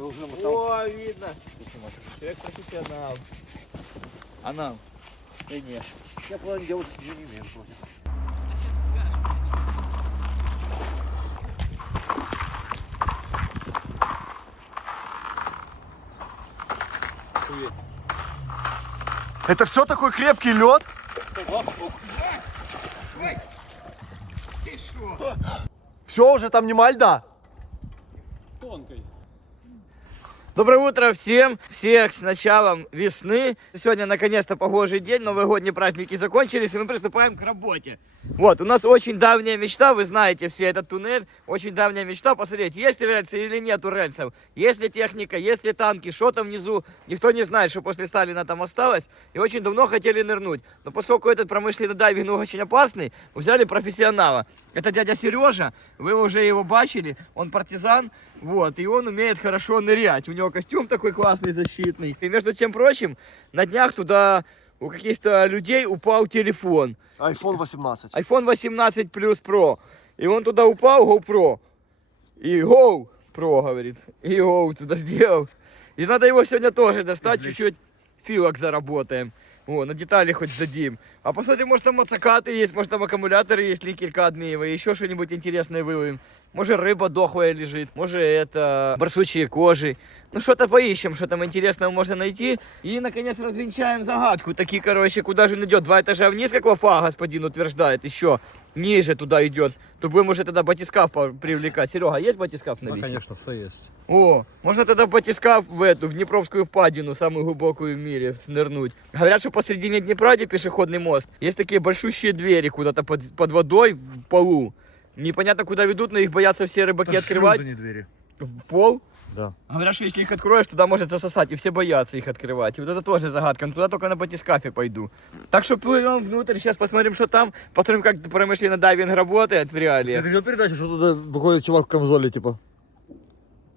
О, видно. Человек профессионал. А нам? Да нет. Я план делать не имею против. Это все такой крепкий лед? Все, уже там нема льда? Тонкой. Доброе утро всем! Всех с началом весны. Сегодня наконец-то погожий день, новогодние праздники закончились, и мы приступаем к работе. Вот, у нас очень давняя мечта, вы знаете все этот туннель, очень давняя мечта, посмотреть, есть ли рельсы или нету рельсов, есть ли техника, есть ли танки, что там внизу, никто не знает, что после Сталина там осталось, и очень давно хотели нырнуть. Но поскольку этот промышленный дайвинг очень опасный, взяли профессионала. Это дядя Сережа, вы уже его бачили, он партизан. Вот, и он умеет хорошо нырять. У него костюм такой классный, защитный. И между тем прочим, на днях туда у каких-то людей упал телефон. iPhone 18. iPhone 18 Plus Pro. И он туда упал, GoPro. И GoPro, говорит. И Go туда сделал. И надо его сегодня тоже достать, чуть-чуть филок заработаем. О, на детали хоть сдадим. А посмотрим, может там мацакаты есть, может там аккумуляторы есть, ликель кадмиевый, еще что-нибудь интересное выловим. Может рыба дохлая лежит, может это барсучьи кожи. Ну что-то поищем, что там интересного можно найти. И наконец развенчаем загадку. Такие, короче, куда же он идет? 2 этажа вниз, как Лафа господин утверждает, еще ниже туда идет. То будем уже тогда батискаф привлекать. Серега, есть батискаф на Да, висе? конечно, все есть. О, можно тогда батискаф в Днепровскую впадину, самую глубокую в мире, снырнуть. Говорят, что посредине Днепра, где пешеходный мост, есть такие большущие двери куда-то под водой в полу. Непонятно, куда ведут, но их боятся все рыбаки открывать. Не двери. В пол? Да. Говорят, что если их откроешь, туда может засосать, и все боятся их открывать. И вот это тоже загадка, но туда только на батискафе пойду. Так что плывем внутрь, сейчас посмотрим, что там, посмотрим, как промышленный дайвинг работает в реалиях. Ты видел передачу, что туда выходит чувак в камзоле, типа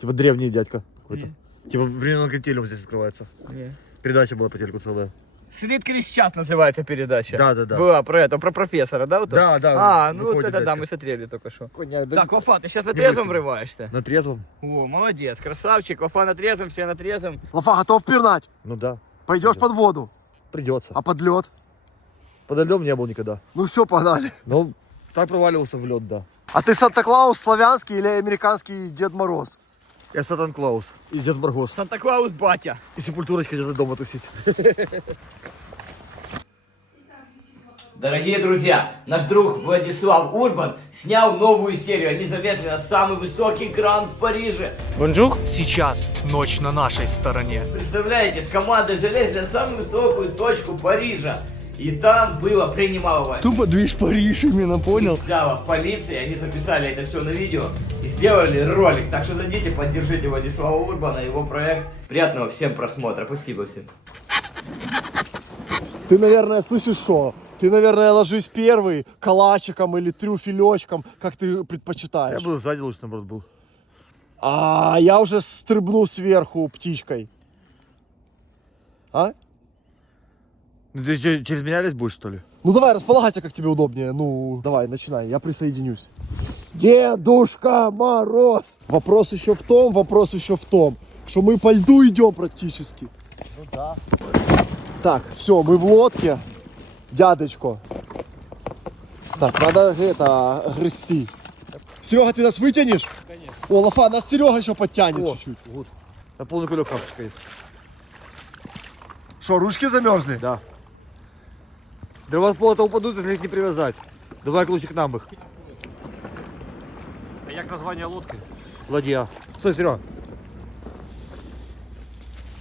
древний дядька какой-то. Типа временным континуум здесь открывается. Не. Передача была по телеку целая. Слит сейчас называется передача. Да. Была про это, про профессора, да? Вот Да. А, ну вот выходит это да, дядька. мы смотрели только что. Коня, Так, Лафа, ты сейчас на трезвом врываешься? На трезвом? О, молодец, красавчик, Лафа на трезвом, все на трезвом. Лафа, готов пирнать? Ну да. Пойдешь под воду? Придется. А под лед? Под льдом не был никогда. Ну все, погнали. Но так проваливался в лед, да. А ты Санта-Клаус славянский или американский Дед Мороз? Я Сатан Клаус из Дед Баргос. Санта-Клаус батя. И Сепультурочка где-то дома тусить. Дорогие друзья, наш друг Владислав Урбан снял новую серию. Они залезли на самый высокий кран в Париже. Бонжур. Сейчас ночь на нашей стороне. Представляете, с командой залезли на самую высокую точку Парижа. И там было принималово. Тупо движ Париж именно, понял? Взяла полиция, они записали это все на видео и сделали ролик. Так что зайдите, поддержите Владислава Урбана, его проект. Приятного всем просмотра. Спасибо всем. Ты, наверное, слышишь, что? Ты, наверное, ложись первый калачиком или трюфелечком, как ты предпочитаешь. Я бы сзади лучше, наоборот, был. А я уже стрибну сверху птичкой. А? Ну ты через меня лезть будешь, что ли? Ну давай, располагайся, как тебе удобнее. Ну, давай, начинай, я присоединюсь. Дедушка Мороз! Вопрос еще в том, что мы по льду идем практически. Ну да. Так, все, мы в лодке. Дядочко. Так, надо это грести. Серега, ты нас вытянешь? Конечно. О, Лафа, нас Серега еще подтянет чуть-чуть. Вот. На полный кулек капочка есть. Что, ручки замерзли? Да. Дрова с пола-то упадут, если их не привязать. Давай лучше к нам их. А як названня лодки? Ладья. Стой, Серега.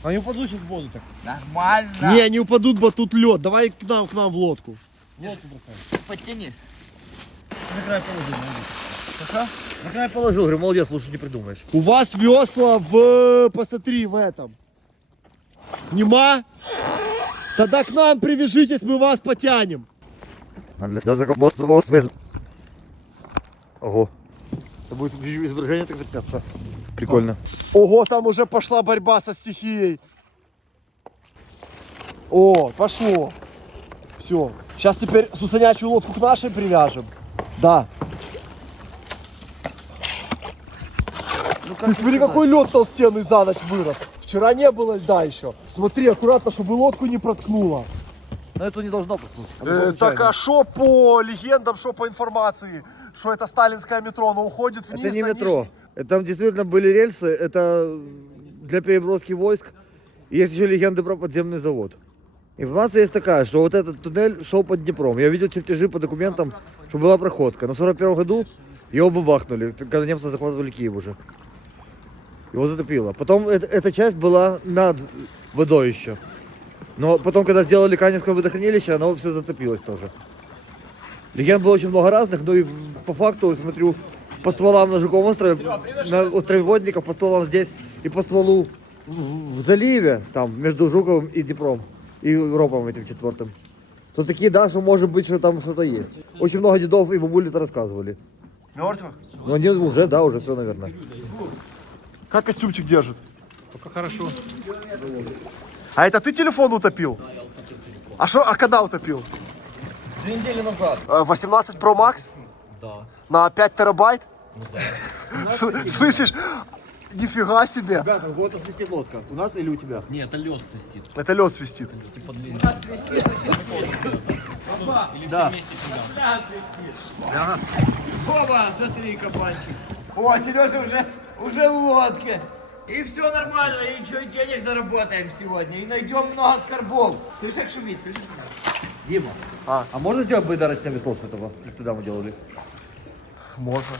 Они упадут сейчас в воду так. Нормально. Не, не упадут, бо тут лед. Давай к нам в лодку. Лодку бросай. Подтяни. На край положил, молодец. На край положил, говорю, молодец, лучше не придумаешь. У вас весла посмотри, в этом. Нема? Тогда к нам привяжитесь, мы вас потянем. Да, закопался мост без... Ого. Это будет изображение так запятся. Прикольно. Ого, там уже пошла борьба со стихией. О, пошло. Все. Сейчас теперь сусанячую лодку к нашей привяжем. Да. Ты смотри, какой лед толстенный за ночь вырос. Вчера не было льда еще. Смотри, аккуратно, чтобы лодку не проткнуло. Но это не должно проснуть. Так а что по легендам, что по информации? Что это сталинское метро, оно уходит вниз Это не на метро. Нижний? Это там действительно были рельсы, это для переброски войск. И есть еще легенды про подземный завод. Информация есть такая, что вот этот туннель шел под Днепром. Я видел чертежи по документам, что была проходка. Но в 41 году его бабахнули, когда немцы захватывали Киев уже. Его затопило. Потом эта часть была над водой еще. Но потом, когда сделали Каневское водохранилище, оно все затопилось тоже. Легенд было очень много разных, но и по факту, смотрю, по стволам на Жуковом острове, на острове Водников, по стволам здесь и по стволу в заливе, там, между Жуковым и Днепром, и Ропом этим четвертым. То такие, да, что может быть, что там что-то есть. Очень много дедов и бабули это рассказывали. Мертвых? Но они уже, да, уже все, наверное. Как костюмчик держит? Пока хорошо. А это ты телефон утопил? А когда утопил? 2 недели назад. 18 Pro Max? Да. На 5 терабайт? Слышишь? Нифига себе. Ребята, у кого-то свистит лодка. У нас или у тебя? Нет, это лед свистит. Это лед свистит. Да. Оба, смотри, кабанчик. О, Сережа уже в лодке. И все нормально, и что, денег заработаем сегодня. И найдем много скорбов. Слышишь, как шумит? Дима, а можно сделать байдарочное весло с этого, как тогда мы делали? Можно.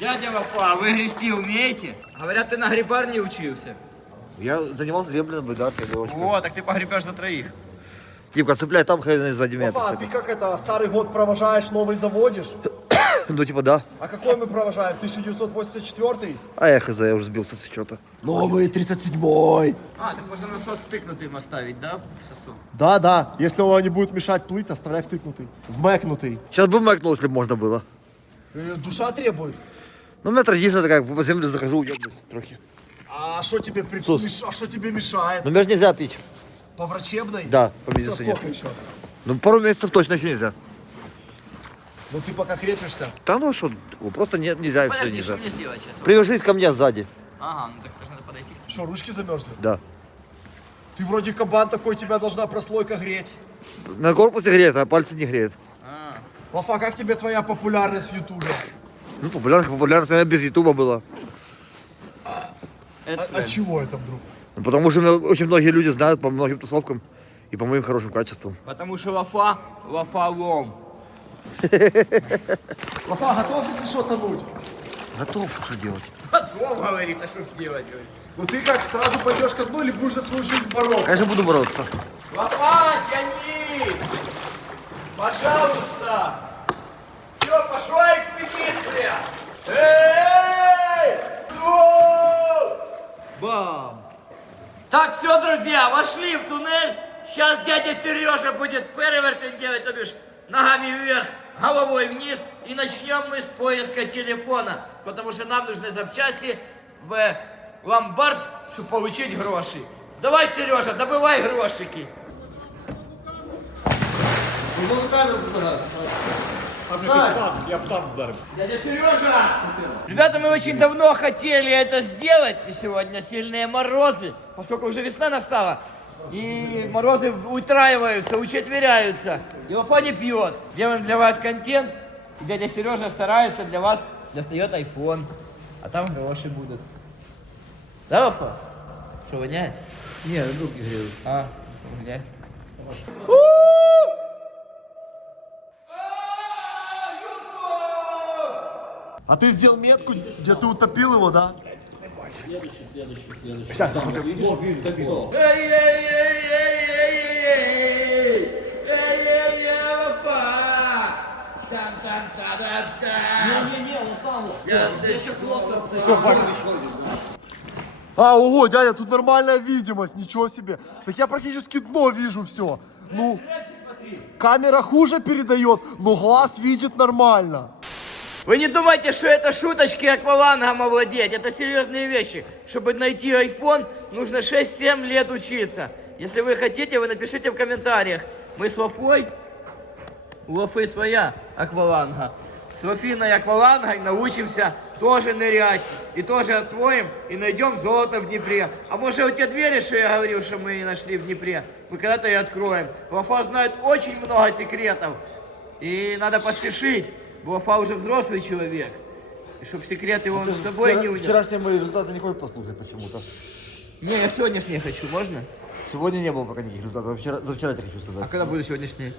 Дядя Вафа, вы грести умеете? Говорят, ты на грибар не учился. Я занимался греблей байдаркой. О, так ты погребешь за троих. Димка, цепляй там, хай сзади меня. Вафа, а ты как это, старый год провожаешь, новый заводишь? Ну типа да. А какой мы провожаем? 1984? А я хз, я уже сбился с счета. Новый 37-й. А, так можно насос втыкнутым оставить, да, в сосу? Да. Если он не будет мешать плыть, оставляй втыкнутый. Вмекнутый. Сейчас бы мэкнул, если бы можно было. Душа требует. Ну, у меня традиция такая, по земле захожу, уебнусь трохи. А что тебе, мешает? Но мне же нельзя пить. По врачебной? Да, по Всё, медицине. сколько еще? Ну, пару месяцев точно еще нельзя. Ну ты пока крепишься. Да ну что, просто нельзя и все Подожди, что нельзя. мне сделать сейчас? Привяжись ко мне сзади. Ага, ну так тоже надо подойти. Что, ручки замерзли? Да. Ты вроде кабан такой, тебя должна прослойка греть. На корпусе греет, а пальцы не греет. Лафа, как тебе твоя популярность в Ютубе? Ну, популярность, наверное, без Ютуба была. А чего это вдруг? Ну, потому что меня очень многие люди знают по многим тусовкам и по моим хорошим качествам. Потому что лафа лом. Лафа, готов, если что, тонуть? Готов, что делать? Потом говорит, а что ж делать? Говорит. Ну ты как, сразу пойдешь ко дну или будешь за свою жизнь бороться? Конечно, буду бороться. Лафа, тяни! Пожалуйста! Все, пошла экспедиция! Эй! Бам! Так, все, друзья, вошли в туннель. Сейчас дядя Сережа будет перевертень делать, то бишь ногами вверх, головой вниз. И начнем мы с поиска телефона. Потому что нам нужны запчасти в ломбард, чтобы получить гроши. Давай, Сережа, добывай грошики. Я б там вдарив. Дядя Сережа! Ребята, мы очень давно хотели это сделать, и сегодня сильные морозы, поскольку уже весна настала, и морозы утраиваются, учетверяются, и Вафа не пьет. Делаем для вас контент, и дядя Сережа старается для вас, достает iPhone, а там гроши будут. Да, Вафа? Что, воняет? Не, руки греют. А, воняет. А ты сделал метку, где ты утопил его, да? А, ого, дядя, тут нормальная видимость, ничего себе. Так я практически дно вижу все. Ну, камера хуже передает, но глаз видит нормально. Вы не думайте, что это шуточки аквалангом овладеть. Это серьезные вещи. Чтобы найти iPhone, нужно 6-7 лет учиться. Если вы хотите, вы напишите в комментариях. Мы с Вафой, у Вафы своя акваланга, с Афиной аквалангой научимся тоже нырять. И тоже освоим, и найдем золото в Днепре. А может, вот те двери, что я говорил, что мы нашли в Днепре, мы когда-то и откроем. Вафа знает очень много секретов. И надо поспешить. Вафа уже взрослый человек. И чтобы секреты он с собой не унес. Вчерашние мои результаты не хочешь послушать почему-то. Не, я сегодняшние хочу, можно? Сегодня не было пока никаких результатов, за вчера тебе хочу А сказать. когда будут сегодняшние?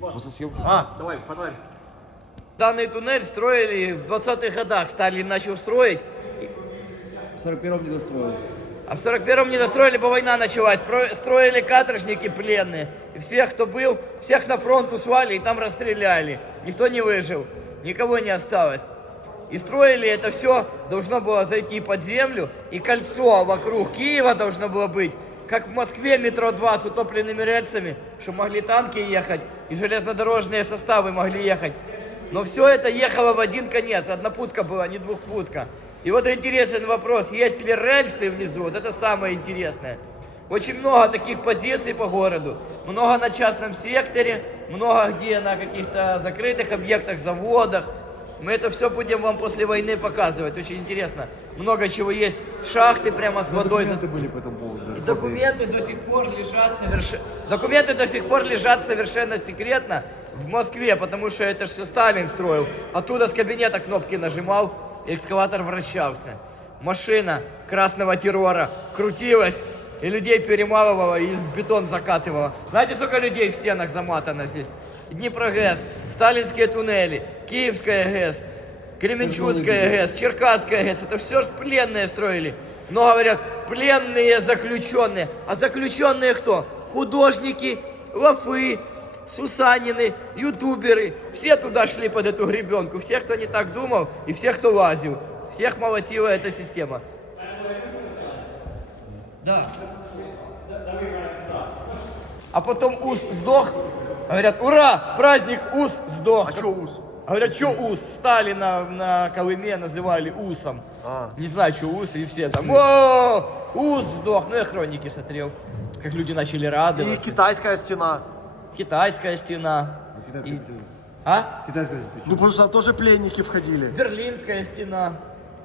После съемки. Давай, фонарь. Данный туннель строили в 20-х годах. Сталин начал строить. В 41-м не достроил. А в 41-м не достроили, бо война началась. Строили каторжники пленные. И всех, кто был, всех на фронт услали и там расстреляли. Никто не выжил. Никого не осталось. И строили это все, должно было зайти под землю. И кольцо вокруг Киева должно было быть. Как в Москве метро 2 с утопленными рельсами, чтобы могли танки ехать. И железнодорожные составы могли ехать. Но все это ехало в один конец. Однопутка была, не двухпутка. И вот интересный вопрос, есть ли рельсы внизу? Вот это самое интересное. Очень много таких позиций по городу. Много на частном секторе, много где на каких-то закрытых объектах, заводах. Мы это все будем вам после войны показывать. Очень интересно. Много чего есть. Шахты прямо с водой. Документы были по этому поводу. И документы до сих пор лежат Документы до сих пор лежат совершенно секретно в Москве, потому что это все Сталин строил. Оттуда с кабинета кнопки нажимал, экскаватор вращался. Машина красного террора крутилась, и людей перемалывала, и бетон закатывала. Знаете, сколько людей в стенах заматано здесь? Днепрогэс, сталинские туннели, Киевская ГЭС, Кременчуцкая ГЭС, Черкасская ГЭС. Это все ж пленные строили. Но говорят, пленные заключенные. А заключенные кто? Художники, Вафы, Сусанины, ютуберы. Все туда шли под эту гребенку. Всех, кто не так думал, и всех, кто лазил. Всех молотила эта система. Да. А потом ус сдох. Говорят, ура, праздник ус сдох. А чё ус? Говорят, что ус? Сталина на Колыме называли усом. Не знаю, что ус, и все там, о, ус сдох. Ну, я хроники смотрел, как люди начали И радоваться. китайская стена. Китайская стена. И- А? Китайская Ну, потому что там тоже пленники входили. Берлинская стена.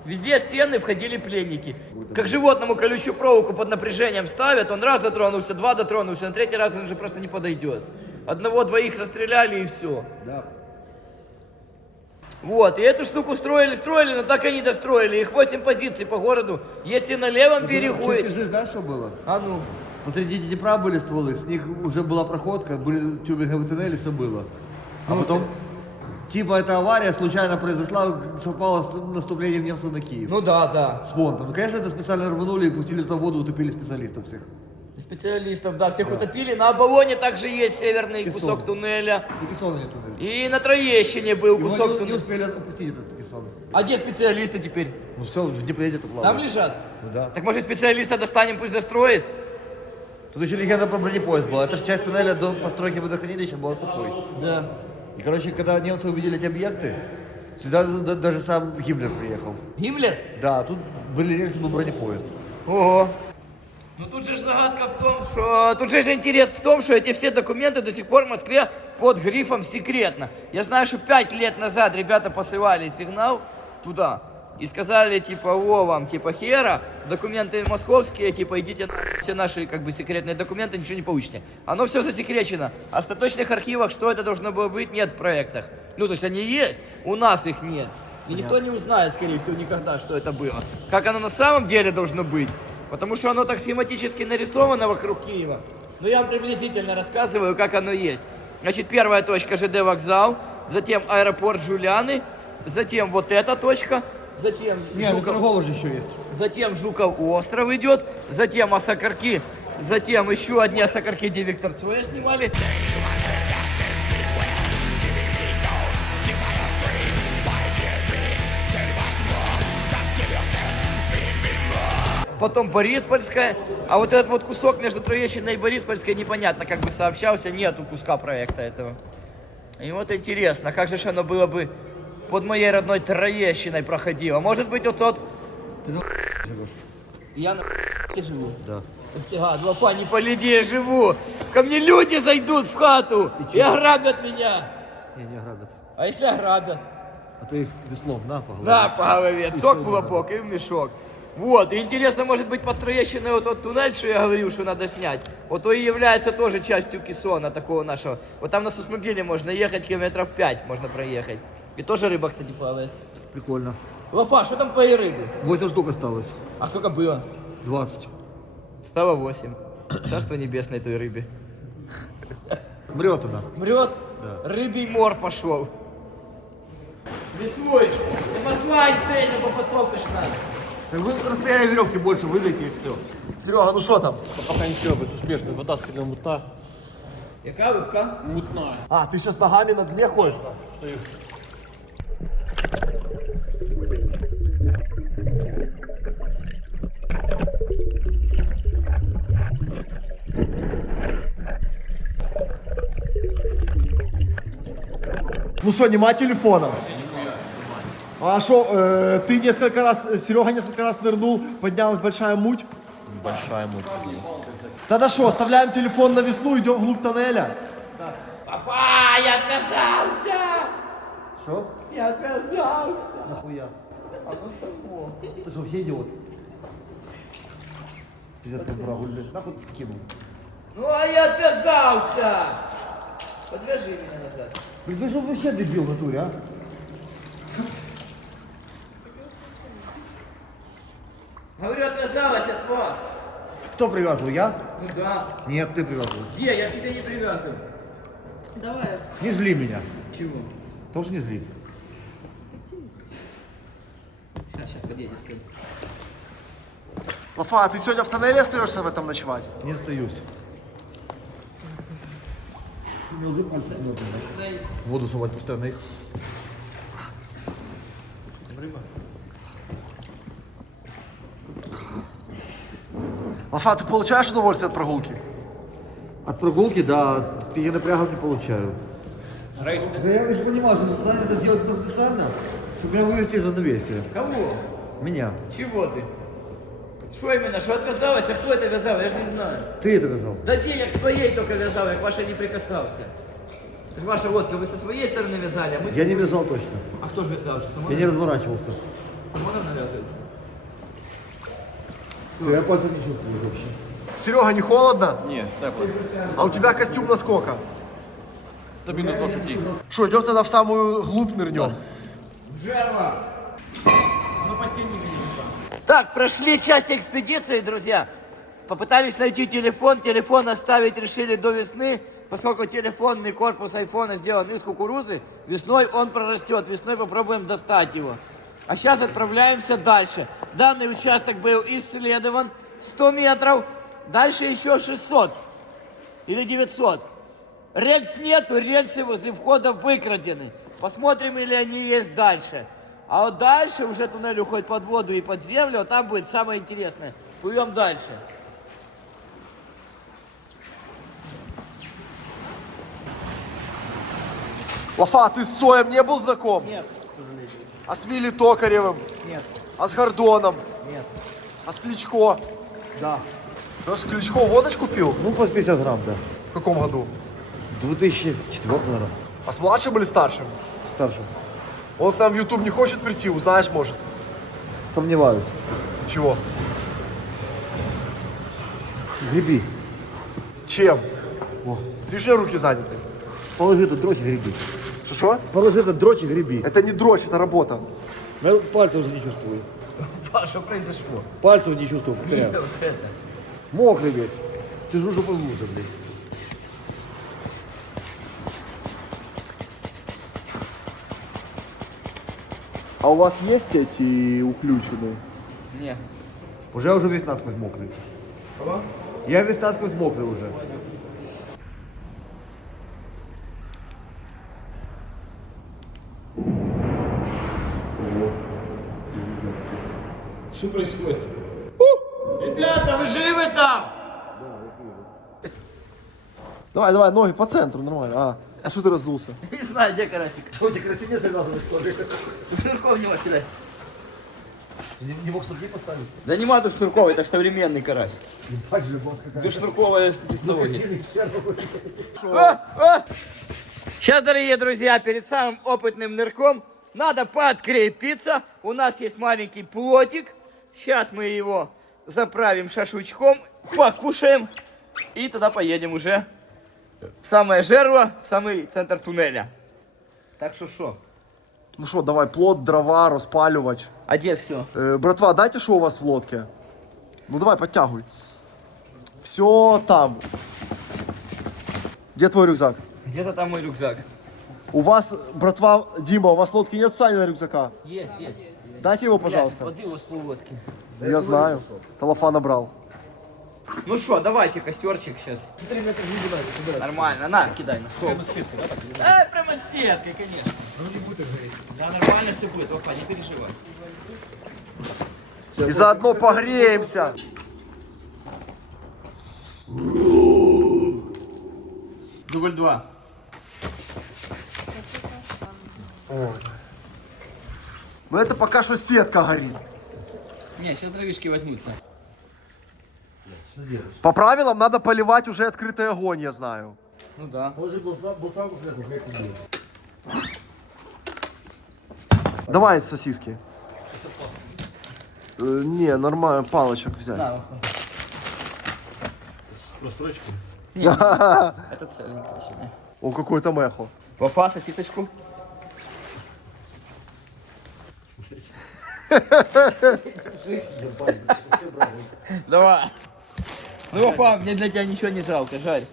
Везде стены входили пленники. Как животному колючую проволоку под напряжением ставят, он раз дотронулся, два дотронулся, на третий раз он уже просто не подойдет. Одного-двоих расстреляли и все. Да. Вот, и эту штуку строили, но так и не достроили. Их 8 позиций по городу. Есть и на левом берегу. и- Чертежи, знаешь, что было? А ну. Посреди Днепра были стволы, с них уже была проходка, были тюбинговые туннели, все было. А Ну, потом, типа, эта авария случайно произошла, совпала с наступлением немцев на Киев. Ну да, да. С понтом. Ну, конечно, это специально рванули и пустили туда воду, утопили специалистов всех. Специалистов, да, всех утопили. На Оболоне также есть северный Кессон. кусок туннеля. И кессона нет туннеля. И на Троещине был Его кусок не туннеля. успели опустить этот кессон. А где специалисты теперь? Ну все, в Днепре где-то плавает. Там лежат? Ну да. Так может специалиста достанем, пусть достроит? Тут еще легенда про бронепоезд была. Это же часть туннеля до постройки водохранилища была сухой. Да. И, короче, когда немцы увидели эти объекты, сюда даже сам Гиммлер приехал. Гиммлер? Да, тут были рельсы, был бронепоезд. Ого. Ну тут же загадка в том, что... Тут же интерес в том, что эти все документы до сих пор в Москве под грифом «секретно». Я знаю, что 5 лет назад ребята посылали сигнал туда и сказали, типа, о, вам, типа, хера, документы московские, типа, идите на все наши, как бы, секретные документы, ничего не получите. Оно все засекречено. А в статочных архивах, что это должно было быть, нет в проектах. Ну, то есть они есть, у нас их нет. И никто не узнает, скорее всего, никогда, что это было. Как оно на самом деле должно быть. Потому что оно так схематически нарисовано вокруг Киева. Но я вам приблизительно рассказываю, как оно есть. Значит, первая точка ЖД вокзал, затем аэропорт Жуляны, затем вот эта точка, затем Не, ну торгово же еще есть. затем Жуков остров идет, затем Осокорки, затем еще одни Осокорки, где Виктор Цоя снимали. Потом Бориспольская, а вот этот вот кусок между Троещиной и Бориспольской непонятно, как бы сообщался, нету куска проекта этого. И вот интересно, как же ж оно было бы под моей родной Троещиной проходило. Может быть, вот тот... Я на живу. Да. Ага, Вафа, не поледи, я живу. Ко мне люди зайдут в хату и ограбят меня. Не ограбят. А если ограбят? А ты их веслом на по голове. Да, по голове, цок в лобок и в мешок. Вот, и интересно, может быть, под трещиной вот тот туннель, что я говорил, что надо снять, вот то и является тоже частью кессона такого нашего. Вот там на Сусмобиле можно ехать километров 5, можно проехать. И тоже рыба, кстати, плавает. Прикольно. Лафа, что там твоей рыбы? 8 штук осталось. А сколько было? 20. Стало 8. Царство небесное той рыбе. Мрет она. Мрет? Да. Рыбий мор пошел. Веслой, ты масла из тейна потопишь нас. Так вы с расстояния веревки больше выдайте и все. Серега, ну что там? Пока ничего, безуспешно. Вода сильно мутна. Яка рыбка? Мутна. А, ты сейчас ногами на дне ходишь? Стою. Ну что, нема телефона? А что, ты несколько раз, Серега несколько раз нырнул, поднялась большая муть? Большая муть поднялась. Тогда что, оставляем телефон на весну, идем вглубь тоннеля? Папа, я отказался! Что? Я отказался! Нахуя? А ну само. Ты что, вообще идиот? Пиздец, как брагу, блядь. Нахуй ты кинул. Ну а я отвязался! Подвяжи меня назад. Блин, ты что вообще дебил в натуре, а? Говорю, отвязалась от вас. Кто привязывал, я? Ну да. Нет, ты привязывал. Где? Я к тебе не привязываю. Давай. Не зли меня. Чего? Тоже не зли. Сейчас подъедет. Лафа, а ты сегодня в тоннеле остаешься в этом ночевать? Не остаюсь. Мне уже пальцы надо. Воду совать постоянно их. Лафа, ты получаешь удовольствие от прогулки? От прогулки, да, я напрягов не получаю. Да я же понимаю, что надо это делать специально, чтобы меня вывести из равновесия. Кого? Меня. Чего ты? Что именно? Что отвязалась? А кто это вязал? Я же не знаю. Ты это вязал. Да где я к своей только вязал, я к вашей не прикасался. Это же ваша лодка, вы со своей стороны вязали, а мы со Я не своей. вязал точно. А кто же вязал? Что, Я не разворачивался. Самонов навязывается? Я пальцев не чувствую вообще. Серега, не холодно? Нет, так вот. А у тебя костюм на сколько? До минус 20. Что, идем тогда в самую глубь нырнем? Жертва! Ну подтяни меня. Так, прошли часть экспедиции, друзья. Попытались найти телефон, телефон оставить решили до весны, поскольку телефонный корпус айфона сделан из кукурузы, весной он прорастет, весной попробуем достать его. А сейчас отправляемся дальше. Данный участок был исследован 100 метров, дальше еще 600 или 900. Рельс нету, рельсы возле входа выкрадены. Посмотрим, или они есть дальше. А вот дальше уже туннель уходит под воду и под землю, а там будет самое интересное. Плывем дальше. Лафа, ты с Цоем не был знаком? Нет, к сожалению. А с Вилли Токаревым? Нет, А с Гордоном? нет. А с Кличко? Да. Да, с Кличко водочку пил? Ну, по 50 грамм, да. В каком году? 2004, наверное. А с младшим или старшим? Старшим. Он к нам в YouTube не хочет прийти, узнаешь, может. Сомневаюсь. Чего? Греби. Чем? О. Ты же у меня руки заняты. Положи этот дрочь и греби. Что? Положи этот дрочь и греби. Это не дрочь, это работа. Я пальцев уже не чувствую. Что произошло? Пальцев не чувствую, повторяю. Вот это. Мокрый весь. Сижу жопой в луже, блядь. А у вас есть эти уключенные? Не. Уже весь насквозь мокрый. Кого? Я весь насквозь мокрый уже. Что происходит? Ребята, вы живы там? Давай, давай, ноги по центру, нормально. А что ты разулся? Не знаю, где карасик. Что, тебе красине завязывать, что ли? Шнурков не кидать. Не мог шнурки поставить? Да нема тут шнурков, это ж современный карась. Так же, вот какая. Тут шнурковая технология. Красивый хер. Сейчас, дорогие друзья, перед самым опытным нырком надо подкрепиться. У нас есть маленький плотик. Сейчас мы его заправим шашлычком, покушаем и туда поедем уже в самое жерло, в самый центр туннеля. Так что? Ну что, давай, плот, дрова, розпалювач. А где все? Братва, дайте, что у вас в лодке? Ну давай, подтягивай. Все там. Где твой рюкзак? Где-то там мой рюкзак. У вас, братва, Дима, у вас в лодке нет Санина рюкзака? Есть. Дайте его, пожалуйста. Воды у с полводки. Я знаю. Талафа набрал. Ну что, давайте костерчик сейчас. Нормально, на, кидай на стол. Прямо с сеткой, конечно. Ну не будет гореть. Да, нормально все будет, Вафа, не переживай. И заодно погреемся. Дубль 2. Ну это пока что сетка горит. Не, сейчас дровишки возьмутся. По правилам надо поливать уже открытый огонь, я знаю. Ну да. Давай сосиски. Не, нормально, палочек взять. На, Вафа. Это целенький вообще. О, какой-то мехо. Вафа, сосисочку. Давай. Ну, Вафа, мне для тебя ничего не жалко, жаль.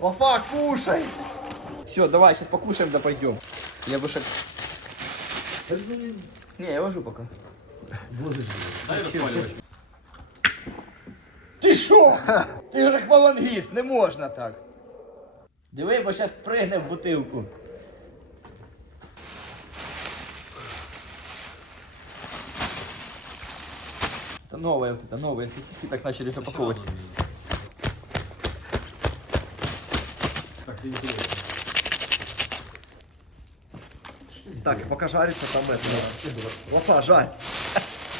Лафа, кушай! Все, давай, сейчас покушаем, да пойдем. Я бы шаг... Не, я вожу пока. Ти що? Ти ж аквалангіст, не можна так. Диви, бо зараз пригне в бутилку. Это новое, вот это новые сосиски так начали запаковывать. Так, и пока жарится там это. Лафа, жарь.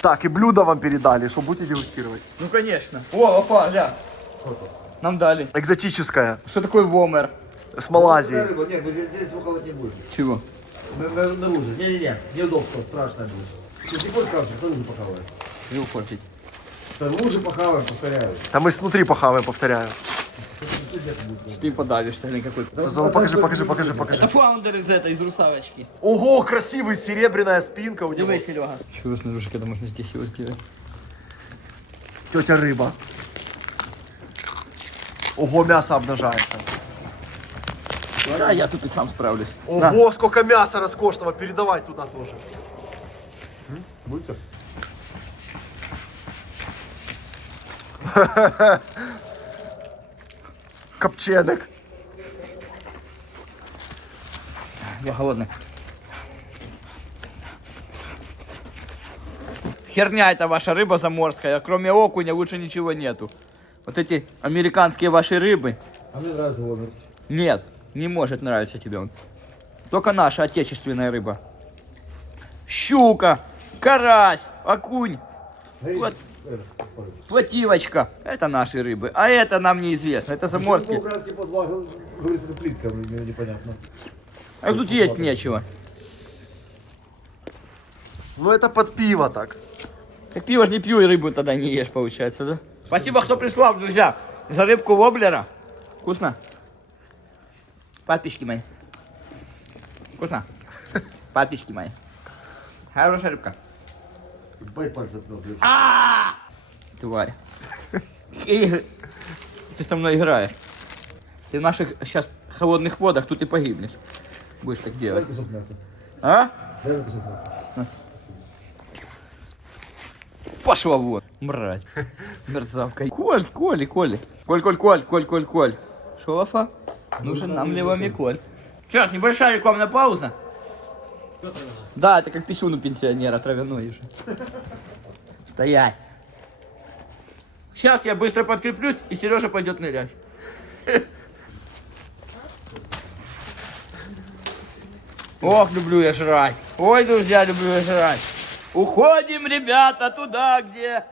Так, и блюдо вам передали, что будете дегустировать. Ну конечно. О, Вафа, ля. Нам дали. Экзотическое, Что такое вомер? с Малайзии. Нет, мы здесь выховать не будем. Чего? Наружу. Не-не-не, неудобство, страшно будет. Ты не будешь камчик, наружу похаваем. Его портить. Наружу похаваем, повторяю. Да мы снутри похаваем, повторяю. Ты подавишься или какой-то. Покажи. Это фаундер из этой, из русалочки. Ого, красивый, серебряная спинка у него. Диви, Серега. Чего снаружи, когда можно здесь его сделать? Тетя рыба. Ого, мясо обнажается. Да, я тут и сам справлюсь. Ого, сколько мяса роскошного, передавай туда тоже. Будете? Копченик. Я голодный. Херня это ваша рыба заморская. Кроме окуня лучше ничего нету. Вот эти американские ваши рыбы. А мне нравится вомер. Нет, не может нравиться тебе он. Только наша отечественная рыба. Щука, карась, окунь, вот, плотивочка. Это наши рыбы. А это нам неизвестно. Это заморские. По-украински по два, говорится, это плитка, мне непонятно. А тут есть нечего. Ну это под пиво так. Так пиво ж не пью и рыбу тогда не ешь, получается, да? Спасибо, кто прислал, друзья, за рыбку воблера. Вкусно? Подписчики мои. Вкусно? Подписчики мои. Хорошая рыбка. Бай пальцы отмел, блядь. Тварь. Ты со мной играешь. Ты в наших сейчас холодных водах тут и погибнешь. Будешь так делать. Дай кусок мяса. А? Дай кусок мяса. Пошла вон. Мразь. Мерзавка. Коль. Коль. Шо, Вафа? Нужен нам левыми Коль. Сейчас, небольшая рекламная пауза. Да, это как писюн у пенсионера, травяной же. Стоять. Сейчас я быстро подкреплюсь, и Сережа пойдет нырять. Ох, люблю я жрать. Ой, друзья, люблю я жрать. Уходим, ребята, туда, где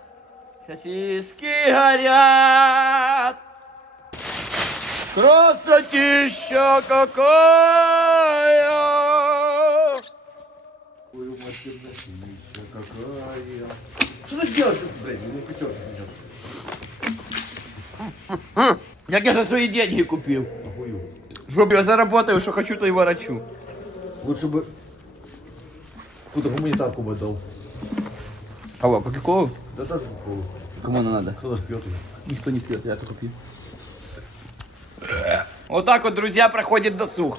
сосиски горят. Красотища какая! Что ты делаешь, блядь? Не пятерка меня. Я за свои деньги купил. Чтоб я заработаю, что хочу, то и ворочу. Лучше бы какую-то гуманитарку бы отдал. Алло, Кока-Колу? Да так, Кому она надо? кто-то пьет ее. Никто не пьет, я только пью. Вот так вот, друзья, проходит досуг.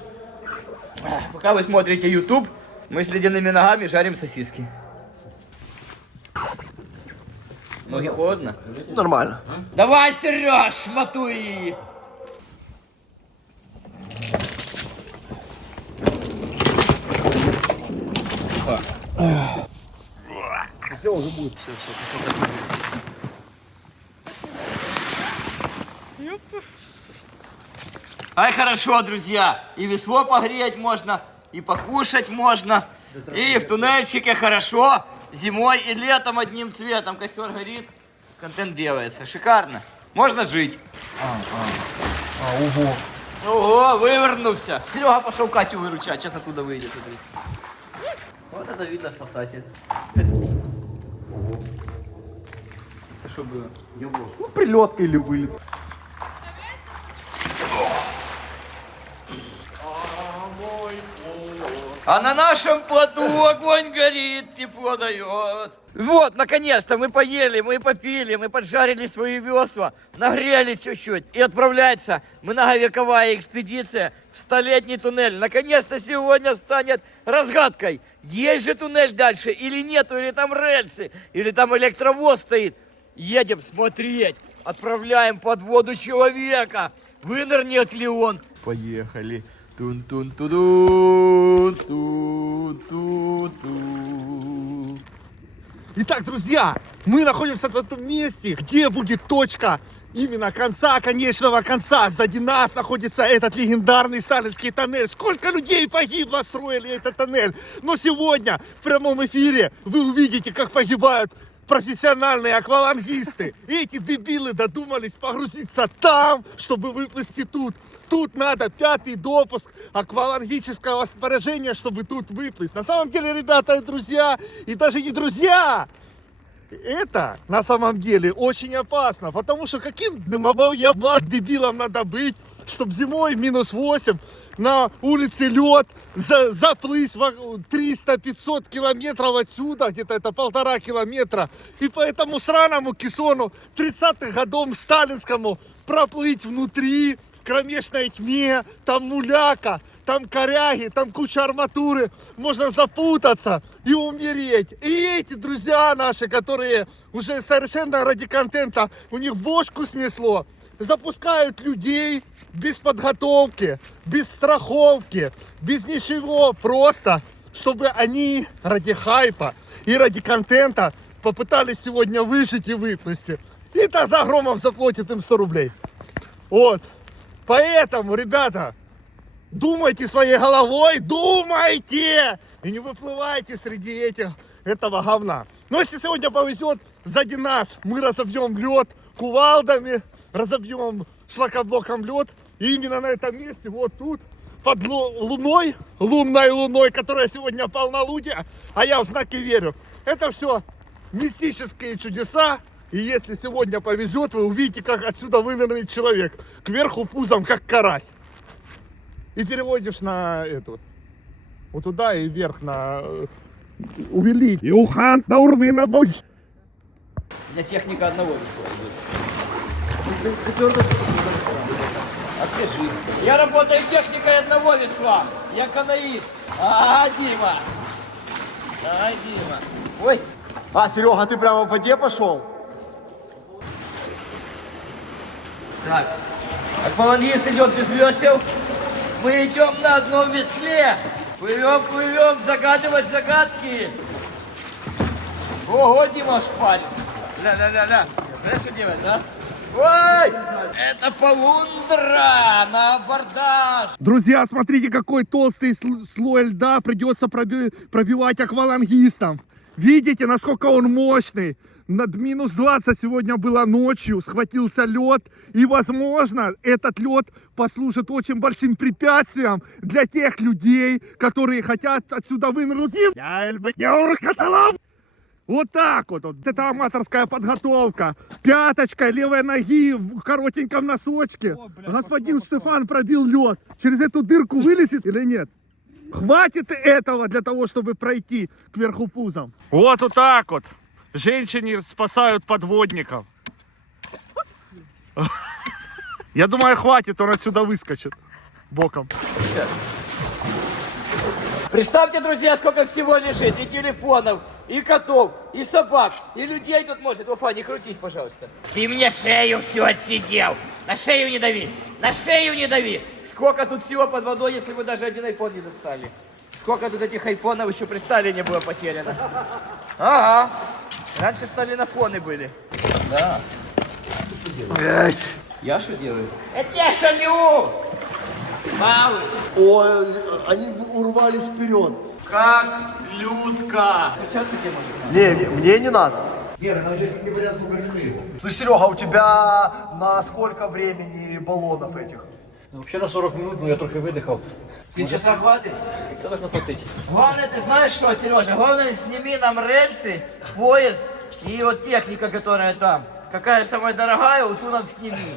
Пока вы смотрите YouTube, мы с ледяными ногами жарим сосиски. Ноги холодно? Нормально. Давай, Сереж, шматуй! Все, уже будет. Ай, хорошо, друзья. И весло погреть можно, и покушать можно. И в туннельчике хорошо. Зимой и летом одним цветом. Костер горит, контент делается. Шикарно. Можно жить. Ого. Ого, вывернулся. Серега пошел Катю выручать. Сейчас оттуда выйдет. Смотри. Вот это видно спасатель. Это что было? Ну, прилетка или вылет. А на нашем плоту огонь горит, тепло дает. Вот, наконец-то мы поели, мы попили, мы поджарили свои весла, нагрелись чуть-чуть. И отправляется многовековая экспедиция в столетний туннель. Наконец-то сегодня станет разгадкой, есть же туннель дальше или нету, или там рельсы, или там электровоз стоит. Едем смотреть, отправляем под воду человека. Вынырнет ли он? Поехали. Тун-тун-тудун, тун-тун-тун. Итак, друзья, мы находимся в этом месте, где будет точка именно конца, конечного конца. Сзади нас находится этот легендарный сталинский тоннель. Сколько людей погибло, строили этот тоннель. Но сегодня в прямом эфире вы увидите, как погибают профессиональные аквалангисты. Эти дебилы додумались погрузиться там, чтобы выплыть тут. Тут надо 5-й допуск аквалангического снаряжения, чтобы тут выплыть. На самом деле, ребята и друзья, и даже не друзья, это на самом деле очень опасно, потому что каким дебилом надо быть, чтобы зимой -8 на улице лед, заплыть 300-500 километров отсюда, где-то это 1,5 километра, и по этому сраному кессону 30-х годам сталинскому проплыть внутри, в кромешной тьме, там муляка, там коряги, там куча арматуры, можно запутаться и умереть. И эти друзья наши, которые уже совершенно ради контента, у них бошку снесло, запускают людей без подготовки, без страховки, без ничего, просто, чтобы они ради хайпа и ради контента попытались сегодня выжить и выплыть. И тогда Громов заплатит им 100 рублей. Вот. Поэтому, ребята, думайте своей головой, думайте! И не выплывайте среди этого говна. Но если сегодня повезет, сзади нас мы разобьем лед кувалдами, разобьем шлакоблоком лед. И именно на этом месте, вот тут, под луной, лунной луной, которая сегодня полнолуние, а я в знаки верю. Это все мистические чудеса. И если сегодня повезет, вы увидите, как отсюда вынырнет человек. Кверху пузом, как карась. И переводишь на эту. Вот туда и вверх на увели. Иохан Таурнина бой. У меня техника одного весла идет. Откажи. Я работаю техникой одного весла. Я каноист. Дима. Дима. Ой. А, Серега, ты прямо в воде пошел? Так. Аквалангист идет без весел. Мы идем на одном весле. Плывем, загадывать загадки. Ого, Дима шпарит. Да. Знаешь, что делать, да? Ой, это полундра на абордаж. Друзья, смотрите, какой толстый слой льда придется пробивать аквалангистам. Видите, насколько он мощный? над минус 20 сегодня было ночью, схватился лед, и, возможно, этот лед послужит очень большим препятствием для тех людей, которые хотят отсюда вынырнуть. Вот так вот. Это аматорская подготовка. Пяточкой левой ноги в коротеньком носочке. Господин Штефан пробил лед. Через эту дырку вылезет или нет? Хватит этого для того, чтобы пройти кверху пузом. Вот так вот. Женщины спасают подводников. Я думаю, хватит, он отсюда выскочит боком. Представьте, друзья, сколько всего лежит. И телефонов, и котов, и собак, и людей тут может. Уфа, не крутись, пожалуйста. Ты мне шею всю отсидел. На шею не дави. На шею не дави. Сколько тут всего под водой, если вы даже один айфон не достали. Сколько тут этих айфонов еще при Сталине было потеряно. Ага. Раньше сталинофоны были. Да. Я что делаю? Это я шалю! Малый. Ой, они урвались вперед. Как Людка. Сейчас ты можешь? Не, мне не надо. Нет, там же непонятно сколько длины. Слышь, Серега, у тебя на сколько времени баллонов этих? Ну, вообще на 40 минут, но я трохи видихав. Часа хватит? Це должно хватить. Главное, ты знаешь что, Сережа? Главное, сними нам рельсы, поезд и вот техника, которая там. Какая самая дорогая, вот ту нам сними.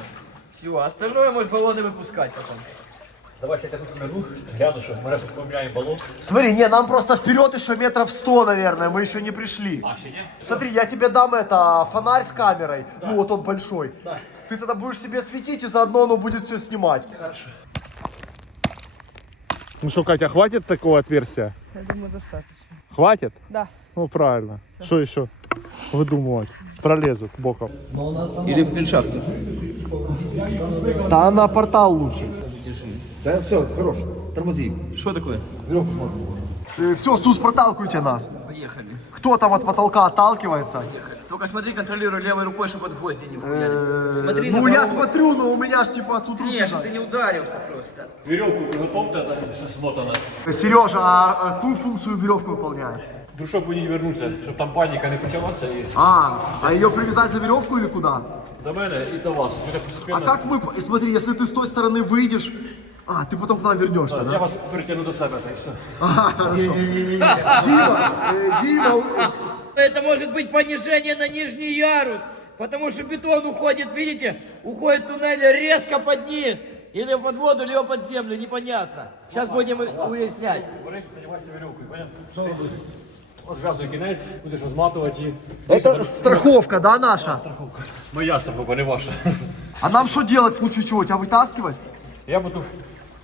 Все, остальное можешь баллоны выпускать потом. Давай сейчас я тут приду, гляну, що мене підкормляє балон. Смотри, не, нам просто вперед еще метров 100, наверное, мы еще не пришли. А, ще ні? Смотри, я тебе дам фонарь с камерой, ну вот он большой. Да. Ты тогда будешь себе светить и заодно оно будет все снимать. Хорошо. Ну что, Катя, хватит такого отверстия? Я думаю, достаточно. Хватит? Да. Ну правильно. Что еще выдумывать? Пролезут боком. Или в пиншахту. Да на портал лучше. Да, все, хорош, тормози. Что такое? Все, Сус, проталкивайте нас. Поехали. Кто там от потолка отталкивается? Только смотри, контролируй левой рукой, чтобы под гвозди не вхуяли. Смотри Ну на я голову. смотрю, но у меня ж типа тут руки. Не, чтобы ты не ударился просто. Вірьовку приготовте, так, смотана. Сережа, а какую функцию веревка выполняет? Друг, щоб мені вернуться, щоб там паніка не почалася і А ее привязать за веревку или куда? до мене, і до вас. Буде А постепенно. как мы, смотри, если ты с той стороны выйдешь, ты потом к нам вернешься, Я да? вас перетягну до себе, та й все. Ага, хорошо. Дима, Это может быть понижение на нижний ярус, потому что бетон уходит, видите, уходит туннель резко под низ. Или под воду, либо под землю, непонятно. Сейчас будем выяснять. Бери, надівайся вірьовкою, понятно? От зв'язуй кінець, будеш розматувати і... это страховка, да, наша? Моя страховка, не ваша. А нам что делать в случае чего? Тебя вытаскивать? Я буду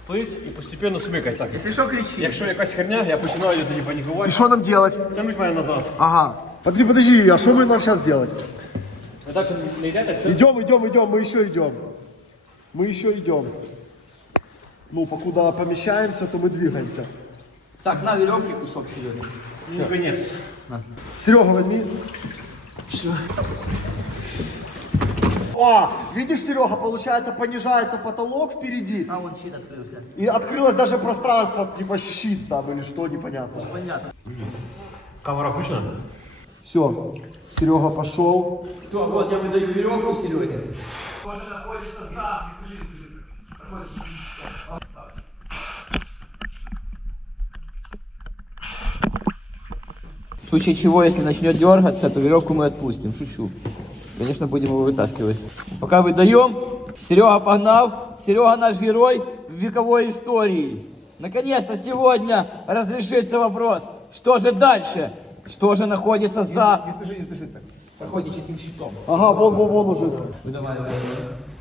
плити і постепенно смикати так. Если что, кричи. Якщо якась херня, я починаю тоді панікувати. И что нам делать? Тягнуть мене назад. Ага. Подожди, а что мы нам сейчас делать? А далі не йдете, все? Идем, мы еще идем. Мы еще идем. Ну, покуда помещаемся, то мы двигаемся. Так, на веревке кусок Серега. Ну, конець. Серега, возьми. О, видишь, Серега, получается, понижается потолок впереди. А вон щит открылся. И открылось даже пространство, типа щит там или что, непонятно. Понятно. Камера включена? Все, Серега пошел. Кто? Вот я выдаю веревку Сереге. В случае чего, если начнет дергаться, то веревку мы отпустим. Шучу. Конечно, будем его вытаскивать. Пока выдаем, Серега погнал. Серега наш герой в вековой истории. Наконец-то сегодня разрешится вопрос, что же дальше? Что же находится за... Не спеши так. Проходническим щитом. Ага, вон уже. Давай.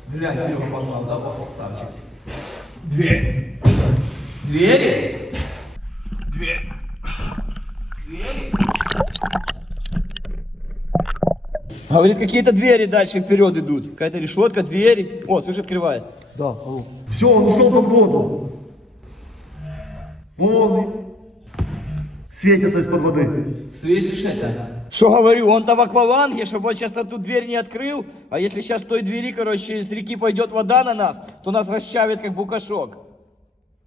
Глянь, Серега погнал, да, красавчик. Дверь. Двери? Дверь. Двери? Говорит, какие-то двери дальше вперед идут. Какая-то решетка, двери. О, слушай, открывает. Да. Все, он ушел под воду. Вон. Светится из-под воды. Слышишь это? Что говорю, он там в акваланге, чтобы он сейчас тут дверь не открыл, а если сейчас с той двери, короче, из реки пойдет вода на нас, то нас расчавит, как букашок.